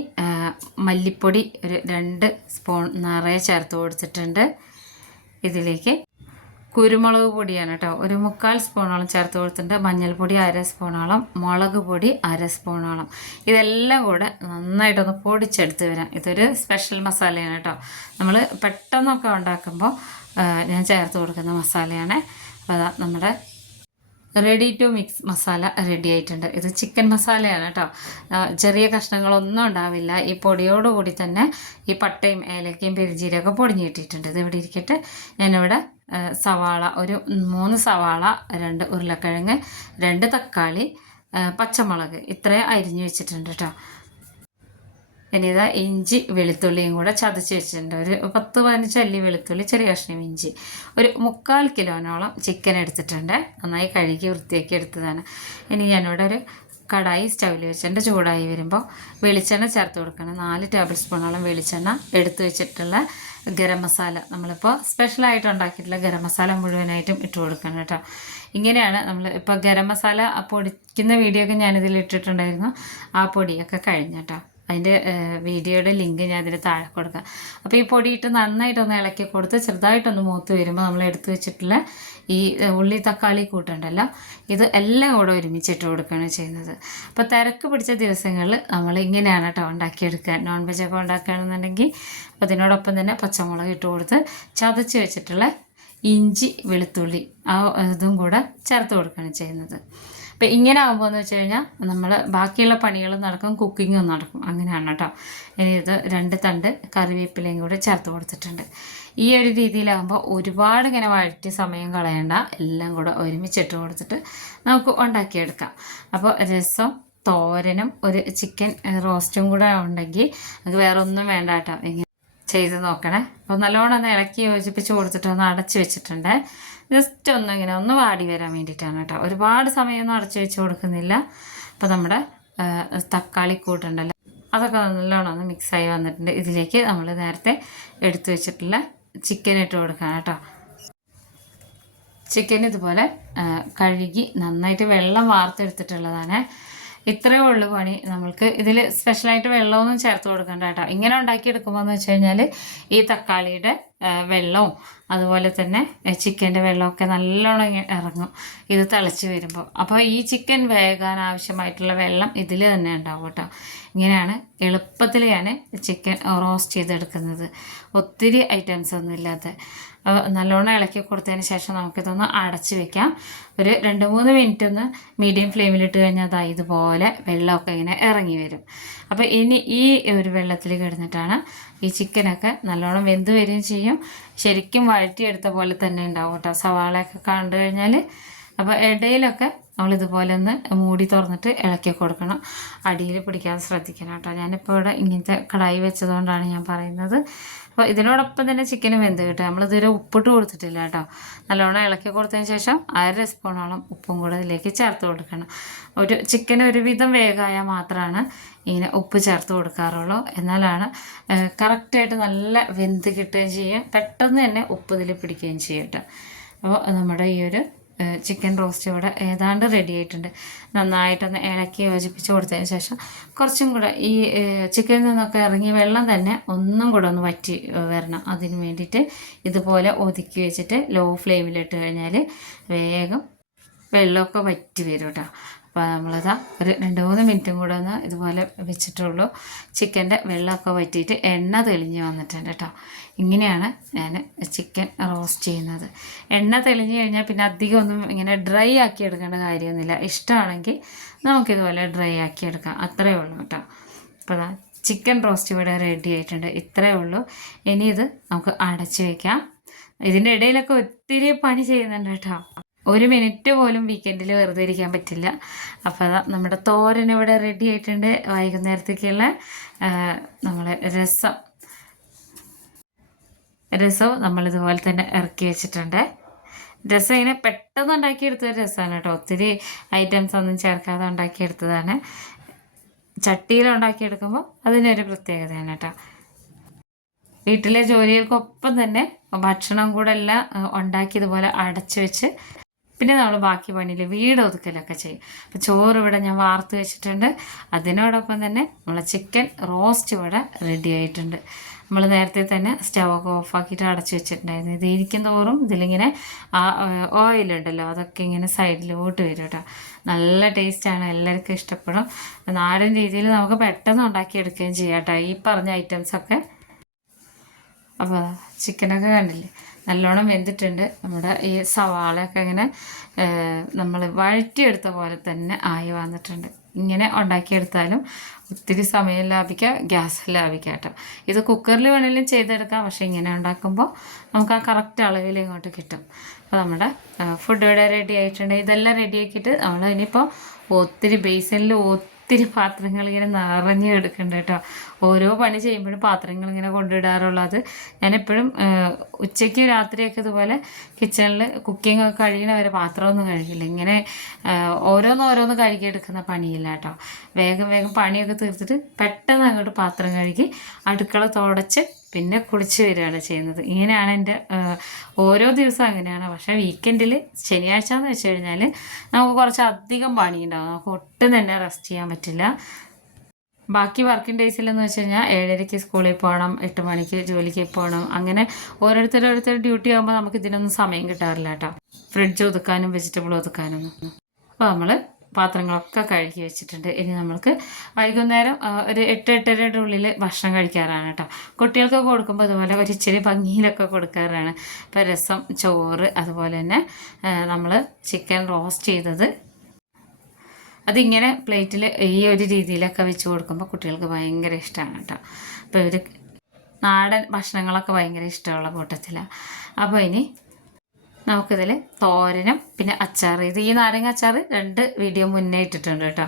മല്ലിപ്പൊടി ഒരു രണ്ട് സ്പൂൺ നിറയെ ചേർത്ത് കൊടുത്തിട്ടുണ്ട്. ഇതിലേക്ക് കുരുമുളക് പൊടിയാണ് കേട്ടോ. ഒരു മുക്കാൽ സ്പൂണോളം ചേർത്ത് കൊടുത്തിട്ടുണ്ട്. മഞ്ഞൾപ്പൊടി അര സ്പൂണോളം മുളക് പൊടി അര സ്പൂണോളം. ഇതെല്ലാം കൂടെ നന്നായിട്ടൊന്ന് പൊടിച്ചെടുത്ത് വരാം. ഇതൊരു സ്പെഷ്യൽ മസാലയാണ് കേട്ടോ. നമ്മൾ പെട്ടെന്നൊക്കെ ഉണ്ടാക്കുമ്പോൾ ഞാൻ ചേർത്ത് കൊടുക്കുന്ന മസാലയാണ്. അപ്പോൾ അതാ നമ്മുടെ ready to mix masala ready ആയിട്ടുണ്ട്. ഇത് ചിക്കൻ മസാലയാണ് കേട്ടോ ചെറിയ കഷ്ണങ്ങളൊന്നും ഉണ്ടാവില്ല. ഈ പൊടിയോടുകൂടി തന്നെ ഈ പട്ടയും ഏലക്കയും പെരിജീരൊക്കെ പൊടിഞ്ഞ് കിട്ടിയിട്ടുണ്ട് ഇത് ഇവിടെ ഇരിക്കട്ടെ. ഞാനിവിടെ സവാള ഒരു മൂന്ന് സവാള രണ്ട് ഉരുളക്കിഴങ്ങ് രണ്ട് തക്കാളി പച്ചമുളക് ഇത്രയും അരിഞ്ഞു വെച്ചിട്ടുണ്ട് കേട്ടോ ഇതാ ഇഞ്ചി വെളുത്തുള്ളിയും കൂടെ ചതച്ച് വെച്ചിട്ടുണ്ട്. ഒരു പത്ത് പതിനഞ്ച് അല്ലി വെളുത്തുള്ളി ചെറിയ കഷ്ണം ഇഞ്ചി. ഒരു മുക്കാൽ കിലോനോളം ചിക്കൻ എടുത്തിട്ടുണ്ട്. നന്നായി കഴുകി വൃത്തിയാക്കി എടുത്തതാണ്. ഇനി ഞാനിവിടെ ഒരു കടായി സ്റ്റൗവിൽ വെച്ചിട്ടുണ്ട്. ചൂടായി വരുമ്പോൾ വെളിച്ചെണ്ണ ചേർത്ത് കൊടുക്കണം. നാല് ടേബിൾ സ്പൂണോളം വെളിച്ചെണ്ണ എടുത്തു വെച്ചിട്ടുള്ള ഗരം മസാല. നമ്മളിപ്പോൾ സ്പെഷ്യലായിട്ട് ഉണ്ടാക്കിയിട്ടുള്ള ഗരം മസാല മുഴുവനായിട്ടും ഇട്ട് കൊടുക്കണം കേട്ടോ. ഇങ്ങനെയാണ് നമ്മൾ ഇപ്പോൾ ഗരം മസാല പൊടിക്കുന്ന വീഡിയോ ഒക്കെ ഞാനിതിൽ ഇട്ടിട്ടുണ്ടായിരുന്നു. ആ പൊടിയൊക്കെ കഴിഞ്ഞിട്ടോ അതിന്റെ വീഡിയോയുടെ ലിങ്ക് ഞാൻ അതിൽ താഴെ കൊടുക്കാം. അപ്പോൾ ഈ പൊടിയിട്ട് നന്നായിട്ടൊന്ന് ഇളക്കി കൊടുത്ത് ചെറുതായിട്ടൊന്ന് മൂത്ത് വരുമ്പോൾ നമ്മൾ എടുത്തു വെച്ചിട്ടുള്ള ഈ ഉള്ളി തക്കാളി കൂട്ടുണ്ടല്ലോ ഇത് എല്ലാം കൂടെ ഒരുമിച്ചിട്ട് കൊടുക്കുകയാണ് ചെയ്യുന്നത്. അപ്പോൾ തിരക്ക് പിടിച്ച ദിവസങ്ങളിൽ നമ്മൾ ഇങ്ങനെയാണ് കേട്ടോ ഉണ്ടാക്കിയെടുക്കുക. നോൺ വെജ് ഒക്കെ ഉണ്ടാക്കുകയാണെന്നുണ്ടെങ്കിൽ അപ്പോൾ അതിനോടൊപ്പം തന്നെ പച്ചമുളക് ഇട്ട് കൊടുത്ത് ചതച്ച് വെച്ചിട്ടുള്ള ഇഞ്ചി വെളുത്തുള്ളി ആ ഇതും കൂടെ ചേർത്ത് കൊടുക്കുകയാണ് ചെയ്യുന്നത്. അപ്പം ഇങ്ങനെ ആകുമ്പോൾ എന്ന് വെച്ച് കഴിഞ്ഞാൽ നമ്മൾ ബാക്കിയുള്ള പണികൾ നടക്കും കുക്കിങ്ങും നടക്കും. അങ്ങനെയാണ് കേട്ടോ ഇനി ഇത് രണ്ട് തണ്ട് കറിവേപ്പിലയും കൂടെ ചേർത്ത് കൊടുത്തിട്ടുണ്ട്. ഈ ഒരു രീതിയിലാകുമ്പോൾ ഒരുപാട് ഇങ്ങനെ വഴറ്റി സമയം കളയണ്ട. എല്ലാം കൂടെ ഒരുമിച്ചിട്ട് കൊടുത്തിട്ട് നമുക്ക് ഉണ്ടാക്കിയെടുക്കാം. അപ്പോൾ രസം തോരനും ഒരു ചിക്കൻ റോസ്റ്റും കൂടെ ഉണ്ടെങ്കിൽ നമുക്ക് വേറെ ഒന്നും വേണ്ട കേട്ടോ ചെയ്ത് നോക്കണേ. അപ്പോൾ നല്ലോണം ഒന്ന് ഇളക്കി യോജിപ്പിച്ച് കൊടുത്തിട്ട് ഒന്ന് അടച്ച് വെച്ചിട്ടുണ്ട്. ജസ്റ്റ് ഒന്ന് ഇങ്ങനെ ഒന്ന് വാടി വരാൻ വേണ്ടിയിട്ടാണ് കേട്ടോ. ഒരുപാട് സമയമൊന്നും അടച്ച് വെച്ച് കൊടുക്കുന്നില്ല. അപ്പോൾ നമ്മുടെ തക്കാളി കൂട്ടുണ്ടല്ലോ. അതൊക്കെ നല്ലോണം ഒന്ന് മിക്സായി വന്നിട്ടുണ്ട്. ഇതിലേക്ക് നമ്മൾ നേരത്തെ എടുത്തു വെച്ചിട്ടുള്ള ചിക്കൻ ഇട്ട് കൊടുക്കാം കേട്ടോ. ചിക്കൻ ഇതുപോലെ കഴുകി നന്നായിട്ട് വെള്ളം വാർത്തെടുത്തിട്ടുള്ളതാണ്. ഇത്രയേ ഉള്ളൂ പണി. നമ്മൾക്ക് ഇതിൽ സ്പെഷ്യലായിട്ട് വെള്ളമൊന്നും ചേർത്ത് കൊടുക്കണ്ട കേട്ടോ. ഇങ്ങനെ ഉണ്ടാക്കിയെടുക്കുമ്പോൾ എന്ന് വെച്ച് കഴിഞ്ഞാൽ ഈ തക്കാളിയുടെ വെള്ളവും അതുപോലെ തന്നെ ചിക്കന്റെ വെള്ളമൊക്കെ നല്ലോണം ഇറങ്ങും. ഇത് തിളച്ച് വരുമ്പോൾ അപ്പോൾ ഈ ചിക്കൻ വേകാൻ ആവശ്യമായിട്ടുള്ള വെള്ളം ഇതിൽ തന്നെ ഉണ്ടാവും കേട്ടോ. ഇങ്ങനെയാണ് എളുപ്പത്തിൽ ഞാൻ ചിക്കൻ റോസ്റ്റ് ചെയ്തെടുക്കുന്നത്. ഒത്തിരി ഐറ്റംസ് ഒന്നും ഇല്ലാത്ത നല്ലോണം ഇളക്കി കൊടുത്തതിന് ശേഷം നമുക്കിതൊന്ന് അടച്ച് വെക്കാം. ഒരു രണ്ട് മൂന്ന് മിനിറ്റ് ഒന്ന് മീഡിയം ഫ്ലെയിമിലിട്ട് കഴിഞ്ഞാൽ അതാ ഇതുപോലെ വെള്ളമൊക്കെ ഇങ്ങനെ ഇറങ്ങി വരും. അപ്പോൾ ഇനി ഈ ഒരു വെള്ളത്തിൽ കിടന്നിട്ടാണ് ഈ ചിക്കനൊക്കെ നല്ലോണം വെന്ത് വരികയും ചെയ്യും. ശരിക്കും വഴറ്റിയെടുത്ത പോലെ തന്നെ ഉണ്ടാവും കേട്ടോ. സവാളയൊക്കെ കണ്ടു കഴിഞ്ഞാൽ അപ്പോൾ ഇടയിലൊക്കെ നമ്മൾ ഇതുപോലെ ഒന്ന് മൂടി തുറന്നിട്ട് ഇളക്കി കൊടുക്കണം. അടിയിൽ പിടിക്കാൻ ശ്രദ്ധിക്കണം കേട്ടോ. ഞാനിപ്പോൾ ഇവിടെ ഇങ്ങനത്തെ കടായി വെച്ചതുകൊണ്ടാണ് ഞാൻ പറയുന്നത്. അപ്പോൾ ഇതിനോടൊപ്പം തന്നെ ചിക്കന് വെന്ത് കിട്ടും. നമ്മളിതുവരെ ഉപ്പിട്ട് കൊടുത്തിട്ടില്ല കേട്ടോ. നല്ലോണം ഇളക്കി കൊടുത്തതിന് ശേഷം അര സ്പൂണോളം ഉപ്പും കൂടെ ഇതിലേക്ക് ചേർത്ത് കൊടുക്കണം. ഒരു ചിക്കൻ ഒരുവിധം വേഗമായാൽ മാത്രമാണ് ഇങ്ങനെ ഉപ്പ് ചേർത്ത് കൊടുക്കാറുള്ളൂ. എന്നാലാണ് കറക്റ്റായിട്ട് നല്ല വെന്ത് കിട്ടുകയും ചെയ്യുക പെട്ടെന്ന് തന്നെ ഉപ്പ് ഇതിൽ പിടിക്കുകയും ചെയ്യും കേട്ടോ. അപ്പോൾ നമ്മുടെ ഈ ഒരു ചിക്കൻ റോസ്റ്റ് ഇവിടെ ഏതാണ്ട് റെഡി ആയിട്ടുണ്ട്. നന്നായിട്ടൊന്ന് ഇളക്കി യോജിപ്പിച്ച് കൊടുത്തതിന് ശേഷം കുറച്ചും കൂടെ ഈ ചിക്കനിൽ നിന്നൊക്കെ ഇറങ്ങി വെള്ളം തന്നെ ഒന്നും കൂടെ ഒന്ന് വറ്റി വരണം. അതിന് വേണ്ടിയിട്ട് ഇതുപോലെ ഒതുക്കി വെച്ചിട്ട് ലോ ഫ്ലെയിമിലിട്ട് കഴിഞ്ഞാൽ വേഗം വെള്ളമൊക്കെ വറ്റി വരും കേട്ടോ അപ്പോൾ നമ്മളിതാ ഒരു രണ്ട് മൂന്ന് മിനിറ്റും കൂടെ ഒന്ന് ഇതുപോലെ വെച്ചിട്ടുള്ളൂ. ചിക്കന്റെ വെള്ളമൊക്കെ വറ്റിയിട്ട് എണ്ണ തെളിഞ്ഞ് വന്നിട്ടുണ്ട് കേട്ടോ ഇങ്ങനെയാണ് ഞാൻ ചിക്കൻ റോസ്റ്റ് ചെയ്യുന്നത്. എണ്ണ തെളിഞ്ഞു കഴിഞ്ഞാൽ പിന്നെ അധികം ഒന്നും ഇങ്ങനെ ഡ്രൈ ആക്കി എടുക്കേണ്ട കാര്യമൊന്നുമില്ല. ഇഷ്ടമാണെങ്കിൽ നമുക്കിതുപോലെ ഡ്രൈ ആക്കി എടുക്കാം. അത്രയേ ഉള്ളൂ കേട്ടോ. അപ്പോൾ ചിക്കൻ റോസ്റ്റ് ഇവിടെ റെഡി ആയിട്ടുണ്ട്. ഇത്രയേ ഉള്ളൂ. ഇനി ഇത് നമുക്ക് അടച്ചു വയ്ക്കാം ഇതിന്റെ ഇടയിലൊക്കെ ഒത്തിരി പണി ചെയ്യുന്നുണ്ട് കേട്ടോ. ഒരു മിനിറ്റ് പോലും വീക്കെൻഡിൽ വെറുതെ ഇരിക്കാൻ പറ്റില്ല. അപ്പോൾ നമ്മുടെ തോരൻ ഇവിടെ റെഡി ആയിട്ടുണ്ട്. വൈകുന്നേരത്തേക്കുള്ള നമ്മളെ രസം. രസവും നമ്മളിതുപോലെ തന്നെ ഇറക്കി വെച്ചിട്ടുണ്ട്. രസം ഇങ്ങനെ പെട്ടെന്ന് ഉണ്ടാക്കിയെടുത്ത ഒരു രസമാണ് കേട്ടോ. ഒത്തിരി ഐറ്റംസ് ഒന്നും ചേർക്കാതെ ഉണ്ടാക്കിയെടുത്തതാണ്. ചട്ടിയിൽ ഉണ്ടാക്കിയെടുക്കുമ്പോൾ അതിനൊരു പ്രത്യേകതയാണ് കേട്ടോ. വീട്ടിലെ ജോലികൾക്കൊപ്പം തന്നെ ഭക്ഷണം കൂടെ എല്ലാം ഉണ്ടാക്കിയതുപോലെ അടച്ചു വെച്ച് പിന്നെ നമ്മൾ ബാക്കി പണിയിൽ വീട് ഒതുക്കലൊക്കെ ചെയ്യും. അപ്പോൾ ചോറ് ഇവിടെ ഞാൻ വാർത്ത് വെച്ചിട്ടുണ്ട്. അതിനോടൊപ്പം തന്നെ നമ്മളെ ചിക്കൻ റോസ്റ്റ് ഇവിടെ റെഡി ആയിട്ടുണ്ട്. നമ്മൾ നേരത്തെ തന്നെ സ്റ്റവൊക്കെ ഓഫാക്കിയിട്ട് അടച്ചു വെച്ചിട്ടുണ്ടായിരുന്നു. ഇത് ഇരിക്കും തോറും ഇതിലിങ്ങനെ ആ ഓയിലുണ്ടല്ലോ അതൊക്കെ ഇങ്ങനെ സൈഡിലോട്ട് വരും കേട്ടോ. നല്ല ടേസ്റ്റാണ് എല്ലാവർക്കും ഇഷ്ടപ്പെടും. നാടൻ രീതിയിൽ നമുക്ക് പെട്ടെന്ന് ഉണ്ടാക്കിയെടുക്കുകയും ചെയ്യാം കേട്ടോ ഈ പറഞ്ഞ ഐറ്റംസൊക്കെ അപ്പോൾ ചിക്കനൊക്കെ കണ്ടില്ലേ? നല്ലോണം വെന്തിട്ടുണ്ട്. നമ്മുടെ ഈ സവാളയൊക്കെ ഇങ്ങനെ നമ്മൾ വഴറ്റിയെടുത്ത പോലെ തന്നെ ആയി വന്നിട്ടുണ്ട്. ഇങ്ങനെ ഉണ്ടാക്കിയെടുത്താലും ഒത്തിരി സമയം ലാഭിക്കാം ഗ്യാസ് ലാഭിക്കാം കേട്ടോ. ഇത് കുക്കറിൽ വേണമെങ്കിലും ചെയ്തെടുക്കാം പക്ഷേ ഇങ്ങനെ ഉണ്ടാക്കുമ്പോൾ നമുക്ക് ആ കറക്റ്റ് അളവിൽ ഇങ്ങോട്ട് കിട്ടും. അപ്പോൾ നമ്മുടെ ഫുഡ് ഇവിടെ റെഡി ആയിട്ടുണ്ട്. ഇതെല്ലാം റെഡിയാക്കിയിട്ട് നമ്മൾ ഇനിയിപ്പോൾ ഒത്തിരി ബേസിനിൽ ഒത്തിരി പാത്രങ്ങൾ ഇങ്ങനെ നിറഞ്ഞു കിടക്കുന്നുണ്ട് കേട്ടോ. ഓരോ പണി ചെയ്യുമ്പോഴും പാത്രങ്ങൾ ഇങ്ങനെ കൊണ്ടിടാറുള്ളത്. ഞാൻ എപ്പോഴും ഉച്ചയ്ക്ക് രാത്രിയൊക്കെ ഇതുപോലെ കിച്ചണിൽ കുക്കിംഗ് ഒക്കെ കഴിയണവരെ പാത്രമൊന്നും കഴുകില്ല ഇങ്ങനെ ഓരോന്ന് ഓരോന്ന് കഴുകിയെടുക്കുന്ന പണിയില്ല കേട്ടോ. വേഗം വേഗം പണിയൊക്കെ തീർത്തിട്ട് പെട്ടെന്ന് അങ്ങോട്ട് പാത്രം കഴുകി അടുക്കള തുടച്ച് പിന്നെ കുളിച്ച് വരികയാണ് ചെയ്യുന്നത്. ഇങ്ങനെയാണ് എന്റെ ഓരോ ദിവസവും അങ്ങനെയാണ്. പക്ഷേ വീക്കെൻഡിൽ ശനിയാഴ്ച എന്ന് വെച്ച് കഴിഞ്ഞാൽ നമുക്ക് കുറച്ച് അധികം പണിയുണ്ടാവും. നമുക്ക് ഒട്ടും തന്നെ റെസ്റ്റ് ചെയ്യാൻ പറ്റില്ല. ബാക്കി വർക്കിംഗ് ഡേയ്സിലെന്ന് വെച്ച് കഴിഞ്ഞാൽ ഏഴരയ്ക്ക് സ്കൂളിൽ പോകണം എട്ട് മണിക്ക് ജോലിക്ക് പോകണം അങ്ങനെ ഓരോരുത്തരോരുത്തർ ഡ്യൂട്ടി ആകുമ്പോൾ നമുക്ക് ഇതിനൊന്നും സമയം കിട്ടാറില്ല കേട്ടോ. ഫ്രിഡ്ജ് ഒതുക്കാനും വെജിറ്റബിൾ ഒതുക്കാനും. അപ്പോൾ നമ്മൾ പാത്രങ്ങളൊക്കെ കഴുകി വെച്ചിട്ടുണ്ട്. ഇനി നമ്മൾക്ക് വൈകുന്നേരം ഒരു എട്ട് എട്ടരയുടെ ഉള്ളിൽ ഭക്ഷണം കഴിക്കാറാണ് കേട്ടോ. കുട്ടികൾക്ക് കൊടുക്കുമ്പോൾ അതുപോലെ ഒരു ഇച്ചിരി ഭംഗിയിലൊക്കെ കൊടുക്കാറാണ്. ഇപ്പോൾ രസം ചോറ് അതുപോലെ തന്നെ നമ്മൾ ചിക്കൻ റോസ്റ്റ് ചെയ്തത്. അതിങ്ങനെ പ്ലേറ്റിൽ ഈ ഒരു രീതിയിലൊക്കെ വെച്ച് കൊടുക്കുമ്പോൾ കുട്ടികൾക്ക് ഭയങ്കര ഇഷ്ടമാണ് കേട്ടോ. അപ്പോൾ ഇവർ നാടൻ ഭക്ഷണങ്ങളൊക്കെ ഭയങ്കര ഇഷ്ടമുള്ള കൂട്ടത്തിലാണ് അപ്പോൾ ഇനി നമുക്കിതിൽ തോരനും പിന്നെ അച്ചാർ ഇത് ഈ നാരങ്ങ അച്ചാർ രണ്ട് വീഡിയോ മുന്നേ ഇട്ടിട്ടുണ്ട് കേട്ടോ.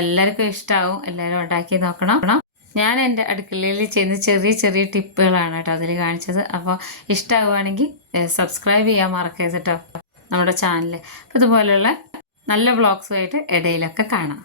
എല്ലാവർക്കും ഇഷ്ടമാവും എല്ലാവരും ഉണ്ടാക്കി നോക്കണം. ഞാൻ എന്റെ അടുക്കളയിൽ ചെയ്യുന്ന ചെറിയ ചെറിയ ടിപ്പുകളാണ് കേട്ടോ അതിൽ കാണിച്ചത്. അപ്പോൾ ഇഷ്ടമാവുകയാണെങ്കിൽ സബ്സ്ക്രൈബ് ചെയ്യാൻ മറക്കരുത് കേട്ടോ നമ്മുടെ ചാനൽ അപ്പോൾ ഇതുപോലെയുള്ള നല്ല വ്ളോഗ്സുമായിട്ട് ഇടയിലൊക്കെ കാണാം.